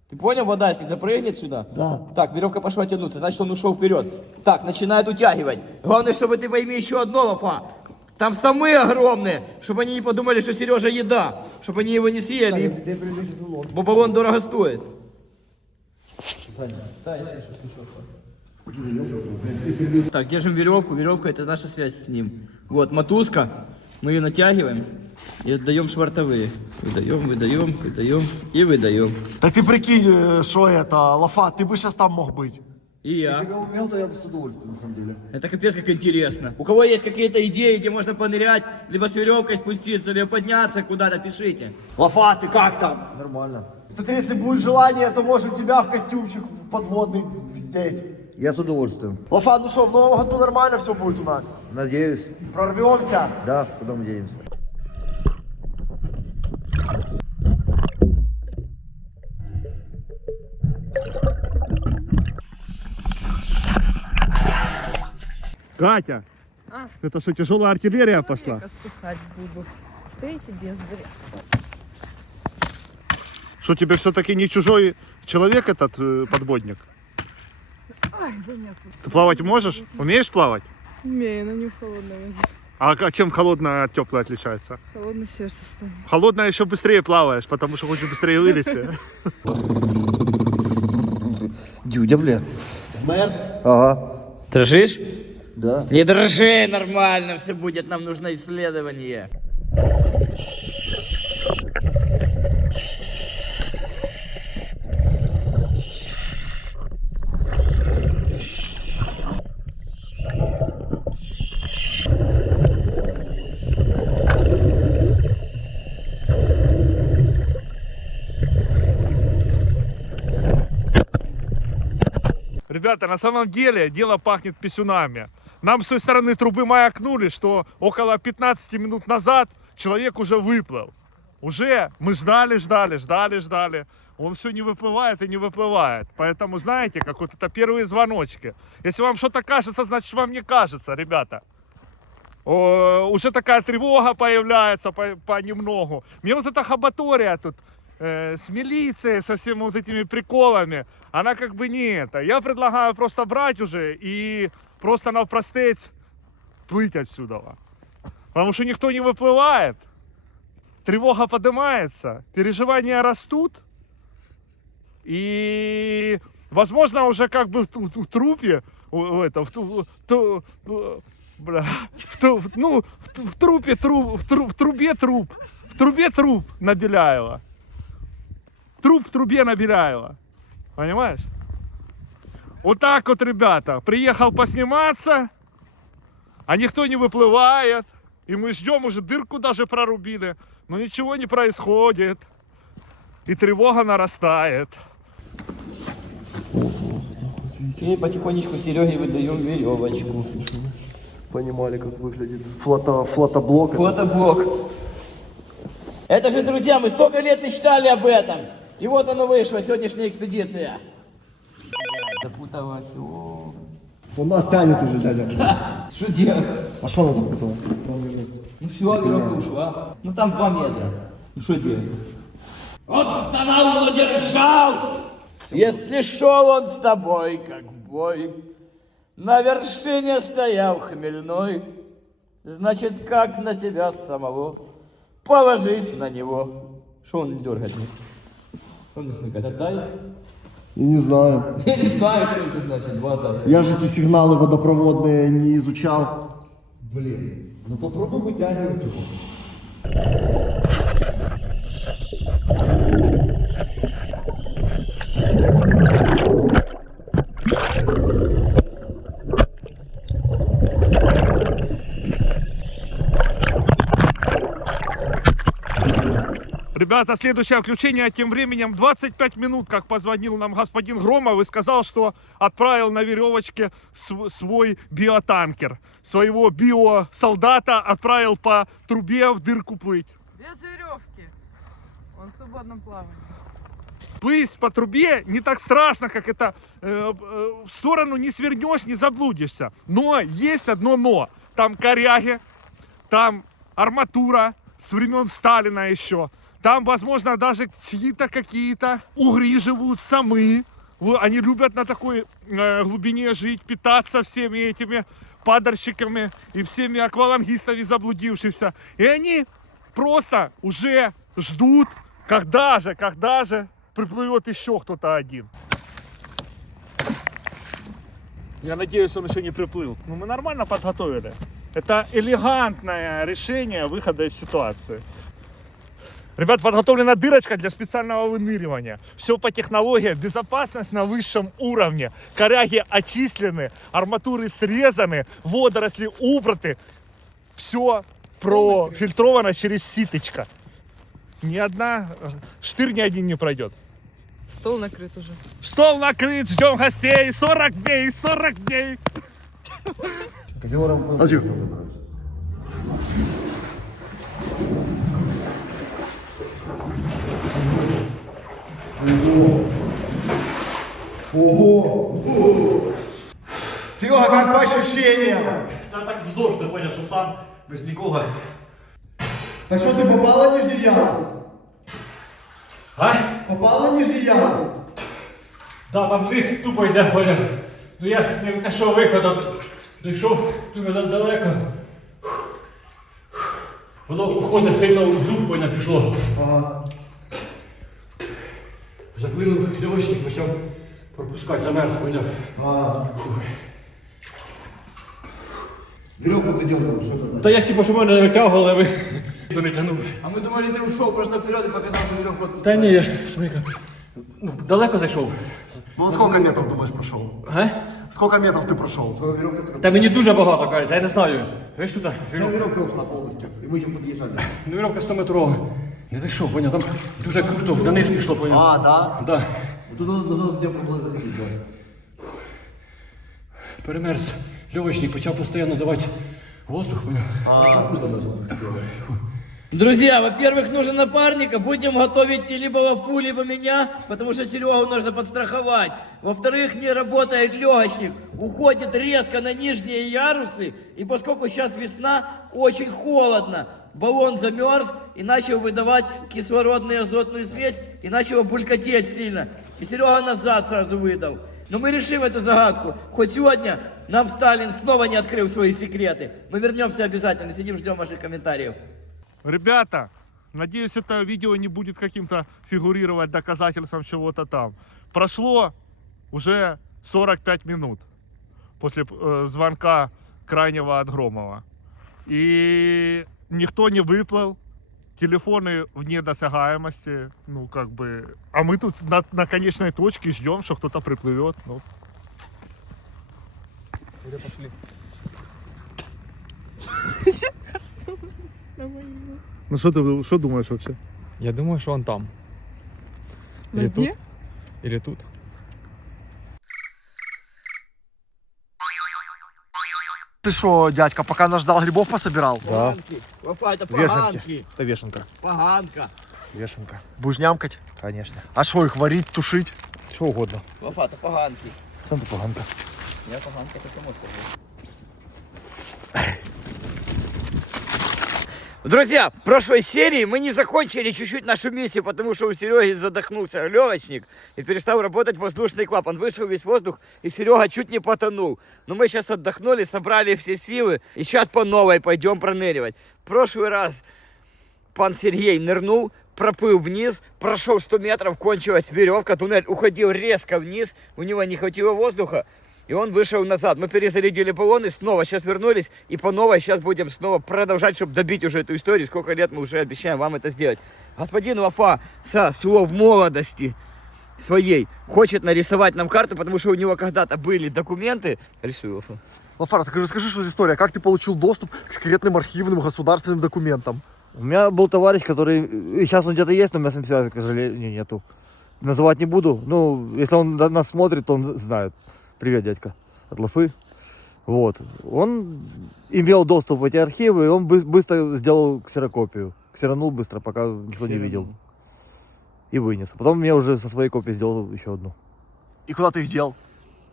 Ты понял, вода, если запрыгнет сюда? Да. Так, веревка пошла тянуться, значит, он ушел вперед. Так, начинает утягивать. Главное, чтобы ты пойми еще одно, Лафа. Там самы огромные, чтобы они не подумали, что Сережа еда, чтобы они его не съели, Ты предыдущий влог. бо баллон дорого стоит. Так, держим веревку. Веревка — это наша связь с ним. Вот, мотузка. Мы ее натягиваем и отдаем швартовые. Выдаем и выдаем. Так ты прикинь, что это, Лафа, ты бы сейчас там мог быть. И я. Если бы я умел, то я бы с удовольствием, на самом деле. Это капец как интересно. У кого есть какие-то идеи, где можно понырять, либо с веревкой спуститься, либо подняться куда-то, пишите. Лафа, ты как там? Нормально. Смотри, если будет желание, то можем тебя в костюмчик подводный вздеть. Я с удовольствием. Лафа, ну что, в новом году нормально все будет у нас? Надеюсь. Прорвемся. Да, потом надеемся. Катя, это что, тяжелая артиллерия пошла? Спасать буду. Стоите бездари. Что, тебе все-таки не чужой человек этот подводник? Ай, да нет. Ты плавать можешь? Умеешь плавать? Умею, но не в холодной воде. А чем холодное от теплой отличается? Холодное сердце станет. Холодное еще быстрее плаваешь, потому что хочешь быстрее вылезти. Дюдя, бля. Змерз? Ага. Дрожишь? Да. Не дрожи, нормально все будет, нам нужно исследование. Ребята, на самом деле дело пахнет писюнами. Нам с той стороны трубы маякнули, что около 15 минут назад человек уже выплыл. Уже мы ждали. Он все не выплывает и не выплывает. Поэтому, знаете, как вот это первые звоночки. Если вам что-то кажется, значит вам не кажется, ребята. Уже такая тревога появляется понемногу. Мне вот эта хабатория тут с милицией, со всеми вот этими приколами, она как бы не это. Я предлагаю просто брать уже и просто навпростеть плыть отсюда. Потому что никто не выплывает, тревога поднимается, переживания растут. И, возможно, уже как бы в трупе, в трубе труп на Беляева. Труп в трубе на Беляева. Понимаешь? Вот так вот, ребята. Приехал посниматься, а никто не выплывает. И мы ждем, уже дырку даже прорубили. Но ничего не происходит. И тревога нарастает. И потихонечку Сереге выдаем веревочку. Понимали, как выглядит флотоблок. Фотоблок. Это же, друзья, мы столько лет мечтали об этом. И вот оно вышло, сегодняшняя экспедиция. Запуталась. О. Он нас тянет уже, дядя. Что делать? А что она запуталась? Ну все, веревка ушла. Ну там 2 метра. Ну что делать? Он вставал, но держал. Если шел он с тобой, как в бой, на вершине стоял хмельной, значит, как на себя самого, положись на него. Что он не дергает? Что он не смыкает? Отдай. Я не знаю. Я не знаю, что это значит, 2 отдай. Я же эти сигналы водопроводные не изучал. Блин, ну попробуй вытягивать его. Ребята, следующее включение. Тем временем 25 минут, как позвонил нам господин Громов и сказал, что отправил на веревочке свой биотанкер. Своего биосолдата отправил по трубе в дырку плыть. Без веревки. Он в свободном плавании. Плыть по трубе не так страшно, как это в сторону не свернешь, не заблудишься. Но есть одно но. Там коряги, там арматура с времен Сталина еще. Там, возможно, даже чьи-то какие-то угри живут, самы. Они любят на такой глубине жить, питаться всеми этими падальщиками и всеми аквалангистами заблудившихся. И они просто уже ждут, когда же приплывет еще кто-то один. Я надеюсь, он еще не приплыл. Но мы нормально подготовили. Это элегантное решение выхода из ситуации. Ребят, подготовлена дырочка для специального выныривания. Все по технологии, безопасность на высшем уровне. Коряги очислены, арматуры срезаны, водоросли убраны. Все профильтровано через ситочко. Ни одна штырь ни один не пройдет. Стол накрыт уже. Стол накрыт, ждем гостей. 40 дней, 40 дней. Ого! Серега, как по ощущениям? Та так вздовж, не поняв, що сам, без нікого. Так что, ты попал на нижний ярус? А? Попал на нижний ярус? Да, там вниз тупо йде, поняв. Ну я не знайшов виходу, дійшов дуже далеко. Воно уходить сильно в дух, поняв, пішло. Ага. Заклинув льовочник, почав пропускати, замерз, поняв. Ага. Веревку ты дергал, что это? Та я ж типу, що мене витягували, ви то не тягнули. А мы думали, ты ушел просто вперед и показал, что веревку отпустил. Та ні, я смика. Ну, далеко зайшов. Ну он сколько метров, думаешь, прошел? А? Сколько метров ты прошел? Та мені дуже багато, кажуть, я не знаю. Ви ж тут, Вся веревка ушла полностью, и мы еще подъезжали. ну віровка 100-метрова. Не дійшов, поняв, там дуже круто, вниз пішло, поняв. А, да? Да. Туда должно было заходить, да. Перемерз льовочник, почав постійно давати воздух, поняв. Друзья, во-первых, нужен напарника. Будем готовить либо Вафу, либо меня, потому что Серегу нужно подстраховать. Во-вторых, не работает легочник. Уходит резко на нижние ярусы. И поскольку сейчас весна, очень холодно. Баллон замерз и начал выдавать кислородную азотную смесь. И начал булькотеть сильно. И Серега назад сразу выдал. Но мы решим эту загадку. Хоть сегодня нам Сталин снова не открыл свои секреты. Мы вернемся обязательно. Сидим, ждем ваших комментариев. Ребята, надеюсь, это видео не будет каким-то фигурировать доказательством чего-то там. Прошло уже 45 минут после звонка крайнего от Громова. И никто не выплыл. Телефоны вне досягаемости. Ну, как бы... А мы тут на конечной точке ждем, что кто-то приплывет. Ну. Уже пошли. Ну, что думаешь вообще? Я думаю, что он там. Или тут. Или тут. Ты что, дядька, пока нас ждал, грибов пособирал? Да. Поганки. Вафа, это поганки. Это вешенка. Поганка. Вешенка, Будешь нямкать? конечно. А что, их варить, тушить? Что угодно. Вафа, это поганки. Сам ты поганка. Я поганка, это само собой. Друзья, в прошлой серии мы не закончили чуть-чуть нашу миссию, потому что у Сереги задохнулся левочник и перестал работать воздушный клапан. Вышел весь воздух, и Серега чуть не потонул. Но мы сейчас отдохнули, собрали все силы, и сейчас по новой пойдем проныривать. В прошлый раз пан Сергей нырнул, проплыл вниз, прошел 100 метров, кончилась веревка, туннель уходил резко вниз, у него не хватило воздуха. И он вышел назад. Мы перезарядили баллоны, снова сейчас вернулись. И по новой сейчас будем снова продолжать, чтобы добить уже эту историю. Сколько лет мы уже обещаем вам это сделать. Господин Вафа со слов молодости своей хочет нарисовать нам карту, потому что у него когда-то были документы. Рисуй, Вафа. Лафар, ты расскажи, что за история. Как ты получил доступ к секретным архивным государственным документам? У меня был товарищ, который, и сейчас он где-то есть, но у меня с ним связи, к сожалению, нету. Называть не буду. Ну, если он нас смотрит, то он знает. Привет, дядька, от Лафы. Вот. Он имел доступ в эти архивы, и он быстро сделал ксерокопию. Ксеранул быстро, пока никто не видел. И вынес. Потом мне уже со своей копией сделал еще одну. И куда ты их дел?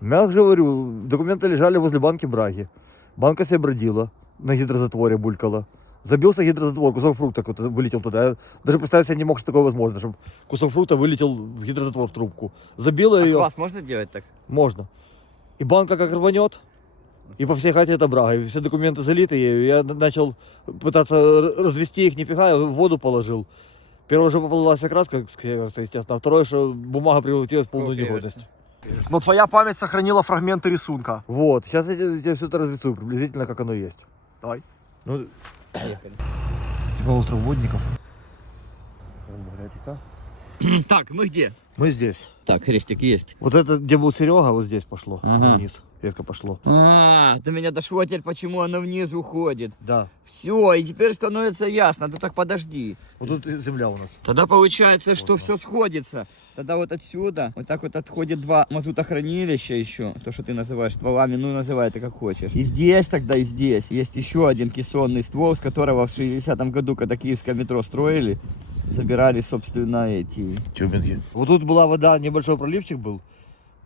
Я же говорю, документы лежали возле банки Браги. Банка себя бродила, на гидрозатворе булькала. Забился гидрозатвор, кусок фрукта вылетел туда. Я даже представить себе не мог, что такое возможно, чтобы кусок фрукта вылетел в гидрозатвор в трубку. Забила ее. Вас можно делать так? Можно. И банка как рванет, И по всей хате это брага. И все документы залиты ею. Я начал пытаться развести их, нифига, в воду положил. Первое, что поплылась краска, естественно, а второе, что бумага превратилась в полную негодность. Но твоя память сохранила фрагменты рисунка. Вот, сейчас я тебе все это разрисую, приблизительно как оно есть. Давай. Ну, типа остров водников. Так, мы где? Мы здесь. Так, крестик есть. Вот это, где был Серега, вот здесь пошло, Ага. вниз, резко пошло. До меня дошло теперь, почему оно вниз уходит. Да, Все, и теперь становится ясно. Ну так подожди. вот тут земля у нас. Тогда получается, что все сходится. Тогда вот отсюда, вот так вот отходит два мазутохранилища еще, то, что ты называешь стволами, ну называй это как хочешь. И здесь тогда, и здесь есть еще один кессонный ствол, с которого в 60-м году, когда киевское метро строили, забирали, собственно, эти... Тюбинги. Вот тут была вода, небольшой проливчик был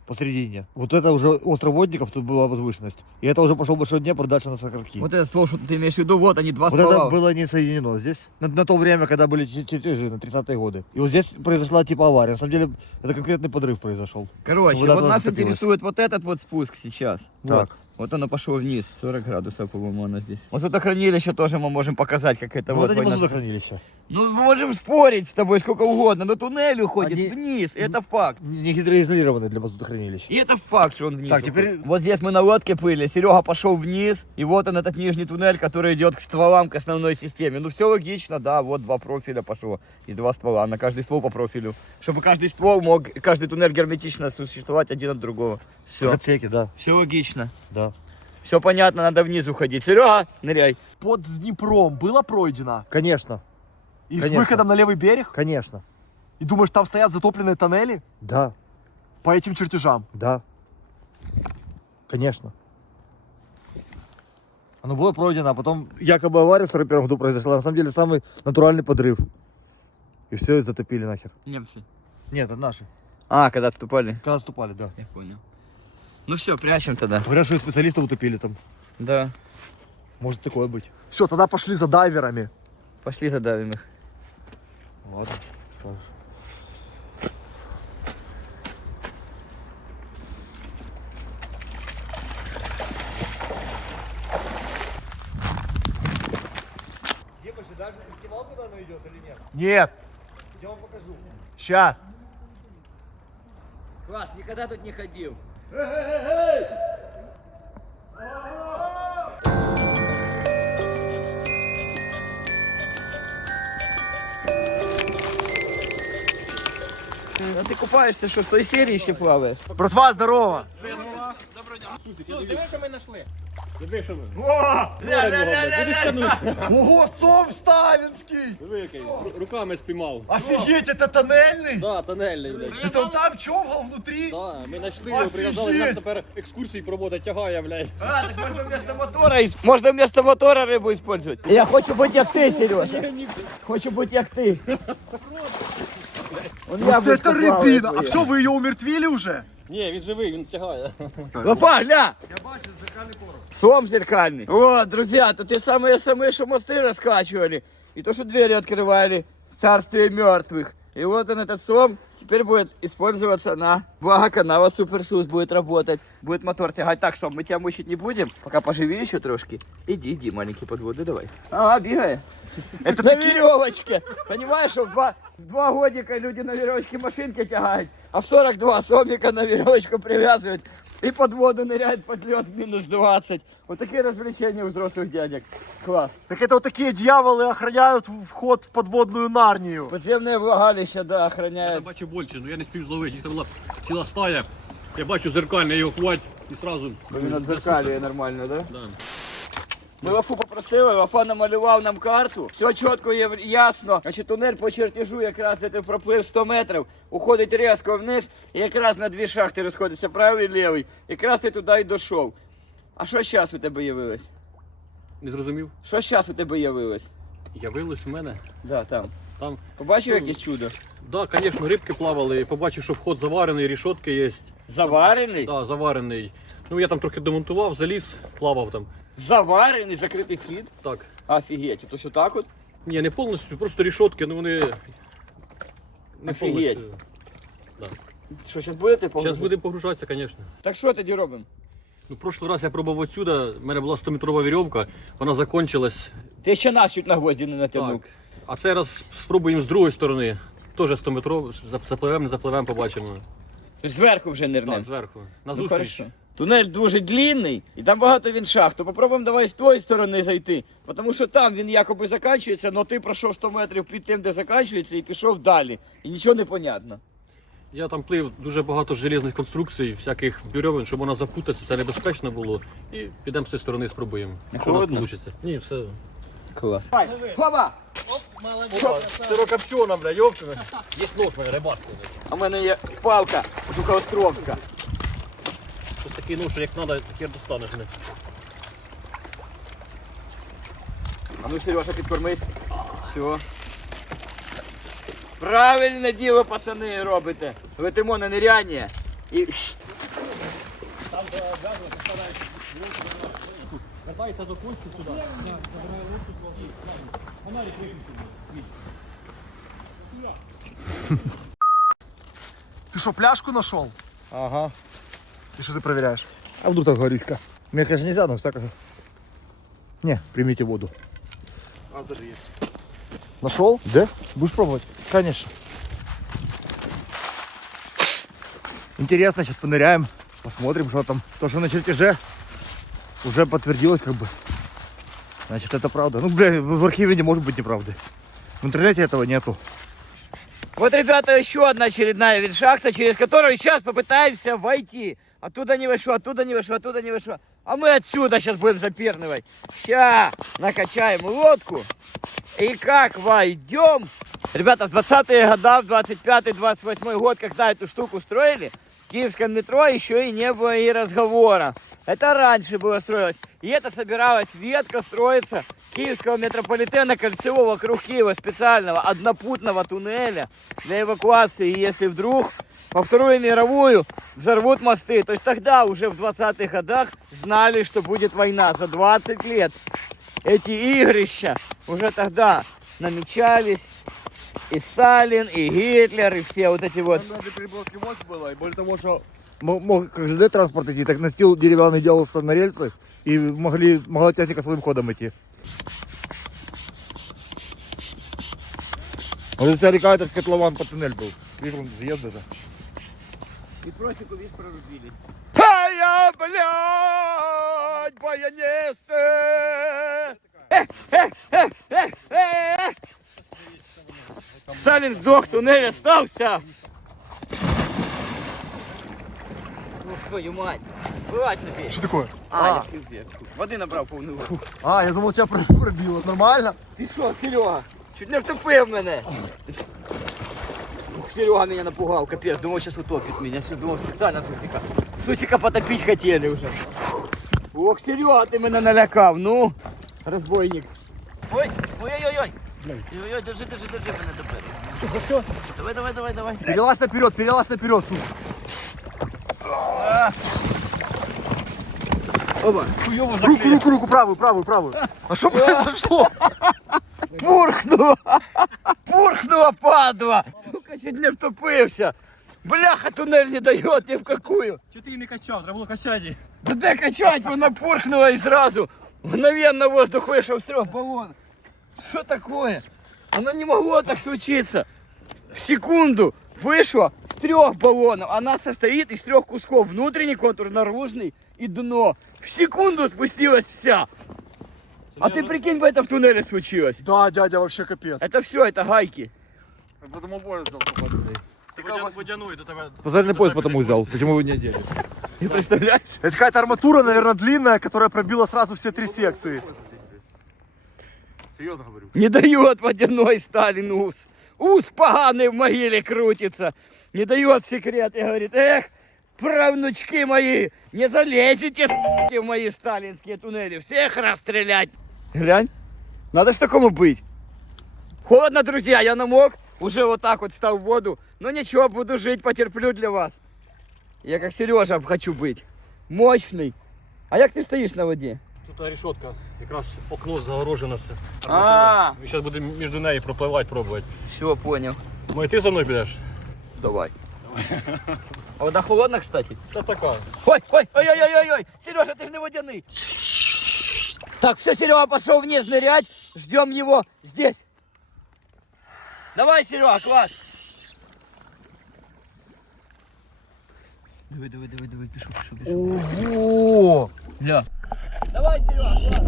посередине. Вот это уже остров водников, тут была возвышенность. И это уже пошел большой Днепр дальше на Соколки. Вот этот ствол, что ты имеешь в виду, вот они, два Вот ствола. это было не соединено здесь. На то время, когда были чертежи, на 30-е годы. И вот здесь произошла типа авария. На самом деле, это конкретный подрыв произошел. Короче, Вода вот туда нас затопилась. интересует вот этот вот спуск сейчас. Так. Вот оно пошло вниз. 40 градусов, по-моему, оно здесь. Вот тут хранилище тоже мы можем показать, как это Ну, вот. это не война- мазутохранилище. Ну, мы можем спорить с тобой сколько угодно, но туннель уходит Они- вниз, это факт. Не гидроизолированный для мазутохранилища. И это факт, что он вниз Так, уходит. теперь- Вот здесь мы на лодке плыли, Серега пошел вниз, и вот он, этот нижний туннель, который идет к стволам, к основной системе. Ну, все логично, да, вот два профиля пошло, и два ствола, на каждый ствол по профилю. Чтобы каждый ствол мог, каждый туннель герметично существовать один от другого. Все, Отсеки, да. все логично. Да. Все понятно, надо вниз уходить. Серега, ныряй. Под Днепром было пройдено? Конечно, И с Конечно. выходом на левый берег? конечно. И думаешь, там стоят затопленные тоннели? Да, По этим чертежам? да. Конечно. Оно было пройдено, а потом якобы авария в 41 году произошла. На самом деле самый натуральный подрыв. И все, и затопили нахер. Немцы. Нет, это наши. А, когда отступали? Когда отступали, да. Я понял. Ну все, прячем тогда. Говорят, что и специалистов утопили там. Да. Может такое быть. Все, тогда пошли за дайверами. Пошли задавим их. Ладно, скажешь. Ебаша, дальше ты снимал, куда оно идет или нет? Нет, Я вам покажу. сейчас. Класс, никогда тут не ходил. А ты купаешься, что, с той серии еще плаваешь? Братва, здорово. Ого, сом сталинский. Руками спіймав. Офигеть, это тоннельный? Да, тоннельний, блядь. Это он там човгал внутри? Да, ми знайшли його, його, прив'язали, прив'язали, нам нам тепер екскурсії проводить, тягає, блядь. А, так можно вместо мотора, можно вместо мотора рыбу использовать. Я хочу быть как ты, Сережа. Хочу быть как ты. Вот это рыбина. А все, вы ее умертвили уже? Ні, він живий, він тягає. Лопа, гля! Сом зеркальный. Вот, друзья, тут те самые, что мосты раскачивали. И то, что двери открывали в царстве мертвых. И вот он, этот сом, теперь будет использоваться на благо канала Суперсус, будет работать. Будет мотор тягать. Так, что мы тебя мучить не будем. Пока поживи еще трошки. Иди, маленький подводы, давай. Ага, бегай. Это На такие... веревочке. Понимаешь, что в два годика люди на веревочке машинки тягают, а в 42 сомика на веревочку привязывают и под воду ныряют под лед минус 20. Вот такие развлечения у взрослых дядек. Класс. Так это вот такие дьяволы охраняют вход в подводную Нарнию. Подземное влагалище, да, Я охраняют. бачу більше, але я не спів зловити, їх там була ціла стая. Я бачу зеркальне, його хвать і сразу. Він отзеркалює нормально, да? Да. Ми Вафу попросили, Вафа намалював нам карту. Все чітко є ясно. Значить, тунель по чертежу, якраз де ти проплив 100 метрів, уходить різко вниз, і якраз на дві шахти розходиться, правий і лівий. Якраз ти туди й дійшов. А що зараз у тебе явилось? Не зрозумів. Що зараз у тебе явилось? Явилось у мене. Да, там. Там, Побачив якесь чудо? да, звісно, рибки плавали, побачив, що вход заварений, рішотки є. Заварений? Да, заварений. Ну я там трохи демонтував, заліз, плавав там. Заварений, закритий вхід? Так. Офігеть, то що так от? Ні, не повністю, просто рішотки, ну вони. Не Офігеть. повністю. Що, зараз будете погружати? Зараз будемо погружатися, звісно. Так що тоді робимо? Ну, прошлый раз я пробував отсюда, в мене була 100-метрова вірьовка, вона закончилась. Ти ще нас чуть на гвозді не натягнув. Так. А цей раз спробуємо з другої сторони. Теж 100 метров, запливемо, не запливемо, побачимо. Тобто зверху вже нирнем. Так, зверху. На Ну, зустріч. хорошо. Тунель дуже длинний і там багато він шахт. То попробуємо давай з тої сторони зайти. Тому що там він якоби закінчується, але ти пройшов 100 метрів під тим, де закінчується, і пішов далі. І нічого не понятно. Я там плив дуже багато железних конструкцій, всяких бюрьовин, щоб вона запутатися, це небезпечно було. І підемо з цієї сторони, спробуємо. Що у нас холодно? вийде. Ні, все. Клас. Хоба! Сирокопчена, бля, йопчена. Є нож в мене, рибацький. А в мене є палка Жукоостровська. Ось такий нож, як треба, тепер достанеш мене. А ну, Сережа, підкормись. Все. Правильне діло, пацани, робите. Летимо на ниряння і... Катайся до кості туди. Ты что, пляжку нашел? Ага. И что ты проверяешь? А вдруг так горючка? Мне, конечно, нельзя, но всяко. Не, примите воду. Нашел? Да? Будешь пробовать? Конечно. Интересно, сейчас поныряем, посмотрим, что там. То, что на чертеже уже подтвердилось, как бы. Значит, это правда. Ну, бля, в архиве не может быть неправды. В интернете этого нету. Вот, ребята, еще одна очередная виншахта, через которую сейчас попытаемся войти. Оттуда не вышло, оттуда не вышло, оттуда не вышло. А мы отсюда сейчас будем запернывать. Сейчас накачаем лодку. И как войдем. Ребята, в 20-е годы, в 25-й, 28-й год, когда эту штуку строили, в киевском метро еще и не было и разговора. Это раньше было строилось. И это собиралась ветка строиться киевского метрополитена кольцевого вокруг Киева специального однопутного туннеля для эвакуации. И если вдруг во Вторую мировую взорвут мосты, то есть тогда уже в 20-х годах знали, что будет война. За 20 лет эти игрища уже тогда намечались. И Сталин, и Гитлер, и все вот эти вот. Там даже переброски мощь было, и более того, что мог как ЖД транспорт идти, так настил деревянный делался на рельсах, и могла техника своим ходом идти. Вот вся река, это котлован под туннель был. Видишь, он съезд это. И просеку, видишь, прорубили. А я, блядь, баянисты! Сталин сдох, туннель остался. Ох, твою мать. Вылазь на печь. Что такое? Я в пизде. Воды набрал полную. Я думал, тебя пробило. Нормально? Ти що, Серега? Чуть не втопив мене. Ух, Серега меня напугал, капец. Думал, сейчас утопит меня. Все, думал, специально Сусика. Сусика потопить хотели уже. Ох, Серега, ты меня налякав, ну. Разбойник. Ой, ой-ой-ой. Ой-ой, держи мене тепер. Давай. Перелазь наперед, Сус. Оба. Руку, правую. А что произошло? Пурхнула, падла. Сука, чуть не втопився. Бляха, туннель не дает ни в какую. Чого ти її не качав? Треба було качати. Да дай качать, вона пурхнула и сразу. Мгновенно воздух вышел с 3 баллонов. Что такое? Оно не могло так случиться. В секунду вышло с 3 баллонов. Она состоит из 3 кусков. Внутренний контур, наружный и дно. В секунду спустилась вся. А ты прикинь, бы это в туннеле случилось. Да, дядя, вообще капец. Это все, это гайки. Потому поезд взял. Водяной до тебе. Специальный поезд потому взял. Почему вы не одели? Ты представляешь? Это какая-то арматура, наверное, длинная, которая пробила сразу все 3 секции. Серьезно говорю. Не дает водяной Сталин ус. Ус поганый в могиле крутится. Не дает секрет и говорит, эх, правнучки мои, не залезете в мои сталинские туннели. Всех расстрелять. Глянь, надо ж такому быть. Холодно, друзья, я намок. Уже вот так вот стал в воду. Но ничего, буду жить, потерплю для вас. Я как Сережа хочу быть. Мощный. А як ты стоишь на воде? Тут решетка, якраз окно загорожено все. А, Ми зараз будемо між нею пропливати, пробувати. все, понял. Думаю, ти за мною підеш? Давай. А вода холодна, кстати? Та така. Ой, ой, ой, ой, ой, ой, ой, Сережа, ты же не водяный. Так, все, Серега пошел вниз нырять, ждем его здесь. Давай, Серега, класс. Давай, давай, давай, давай, пишу. Ого! Ля. Давай, Серега, класс.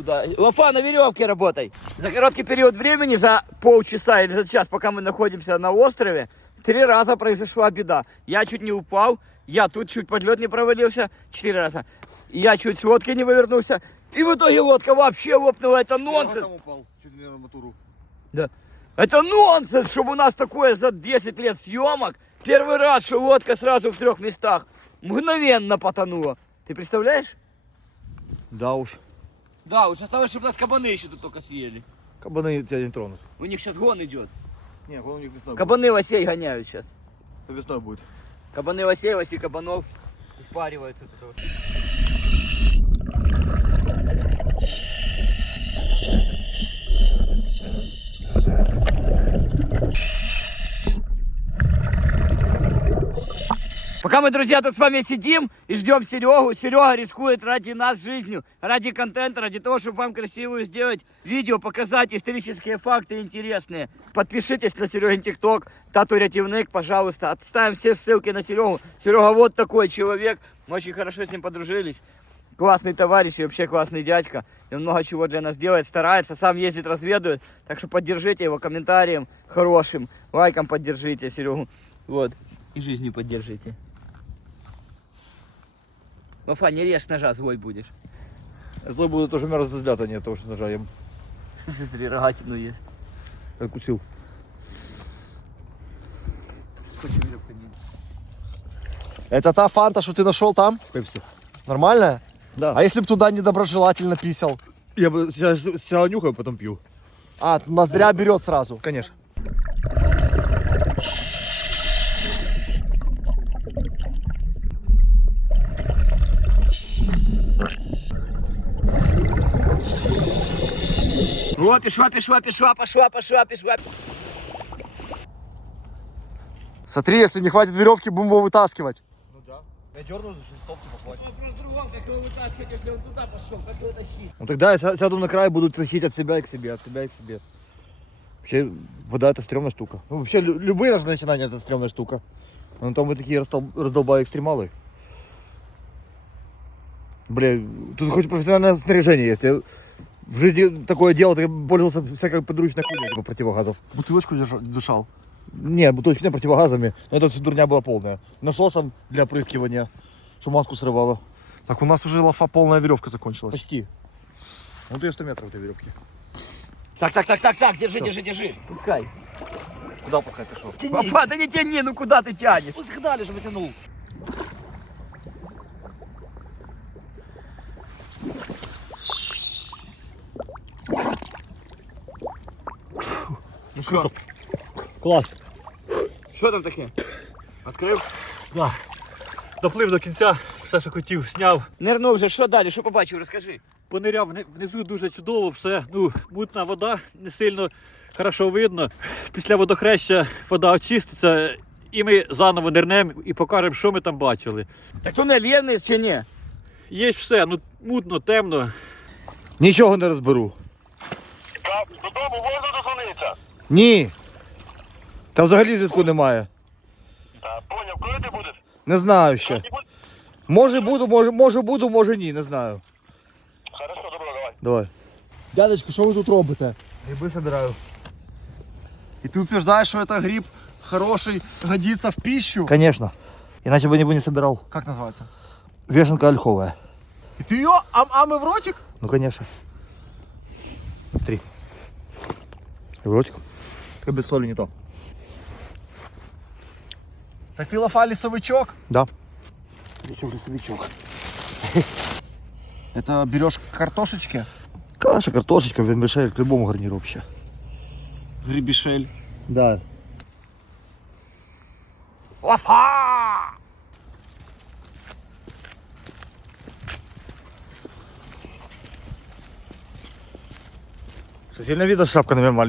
Да. Лафа, на веревке работай. За короткий период времени, за полчаса или за час, пока мы находимся на острове, 3 раза произошла беда. Я чуть не упал, я тут чуть под лед не провалился, 4 раза. Я чуть с лодки не вывернулся, и в итоге лодка вообще лопнула. Это нонсенс. упал, чуть не на матуру. Да. Это нонсенс, чтобы у нас такое за 10 лет съемок. Первый раз, что лодка сразу в 3 местах мгновенно потонула. Ты представляешь? Да уж. Да, уж осталось, чтобы нас кабаны еще тут только съели. Кабаны тебя не тронут. У них сейчас гон идет. Не, он у них весной Кабаны лосей гоняют сейчас. будет. Весной будет. Кабаны лосей, лоси кабанов испариваются тут. Пока мы, друзья, тут с вами сидим и ждем Серегу, Серега рискует ради нас жизнью, ради контента, ради того, чтобы вам красивую сделать видео, показать исторические факты интересные. Подпишитесь на Серегин ТикТок, Тату Рятивник, пожалуйста. Отставим все ссылки на Серегу. Серега вот такой человек, мы очень хорошо с ним подружились. Классный товарищ и вообще классный дядька. И он много чего для нас делает, старается, сам ездит, разведывает. Так что поддержите его комментарием хорошим, лайком поддержите Серегу. Вот. И жизнью поддержите. Вафа, не режь ножа, злой будешь. Злой будет тоже меня разозлят, а не того, что ножа ем. Смотри, рогатину ест. Откусил. Это та фанта, что ты нашел там? Пепси. Нормальная? Да. А если бы туда недоброжелательно писал? Я бы сейчас сначала нюхаю, потом пью. А, ноздря берет сразу. Конечно. О, пошла. Смотри, если не хватит веревки, будем его вытаскивать. Ну да. Я дерну, что столб похватит. Вопрос в другом, как его вытаскивать, если он туда пошел, как его тащить? Ну тогда я сяду на край, буду тащить от себя и к себе, от себя и к себе. Вообще, вода это стрёмная штука. Ну, вообще, любые наши начинания это стрёмная штука. Но там вы такие раздолбая экстремалы. Бля, тут хоть профессиональное снаряжение есть. Я в жизни такое делал, я пользовался всякой подручной хуйней, типа противогазов. Бутылочку дышал. Не, бутылочки не противогазами, но эта вся дурня была полная. Насосом для опрыскивания, что маску срывало. Так, у нас уже лафа полная веревка закончилась. Почти. Вот ее 100 метров этой веревки. Так, держи, пускай. Куда пускай пошел? Вафа, да не тяни, ну куда ты тянешь? Пусть дали же вытянул. Ну что? Клас. Що там таке? Відкрив? Да. Доплив до кінця, все, що хотів, зняв. Нирнув вже, що далі? Що побачив? Розкажи. Пониряв внизу дуже чудово, все. Ну, мутна вода, не сильно хорошо видно. Після водохреща вода очиститься, і ми заново нирнемо і покажемо, що ми там бачили. Так тунель є вниз чи ні? Є все, ну мутно, темно. Нічого не розберу. Так, додому можна дозвонитися? Ні. Там взагалі зв'язку немає. Поняв, коли ти будеш? Не знаю ще. Може буду, може ні, не знаю. Хорошо, добро, давай. Давай. Дядечко, що ви тут робите? Гриби собираю. І ти утверждаєш, що це гриб хороший, годиться в пищу? Конечно. Иначе бы не собирал. Как называется? Вешенка ольховая. И ты ее мы в ротик? Ну конечно. Смотри. В ротик. Только без соли не то. Так ты лафа лесовичок? Да. Лесовичок. Это берешь картошечки? Каша, картошечка, вермишель, к любому гарниру вообще. Грибишель. Да. Лафа! Сильно видно, шапка на меня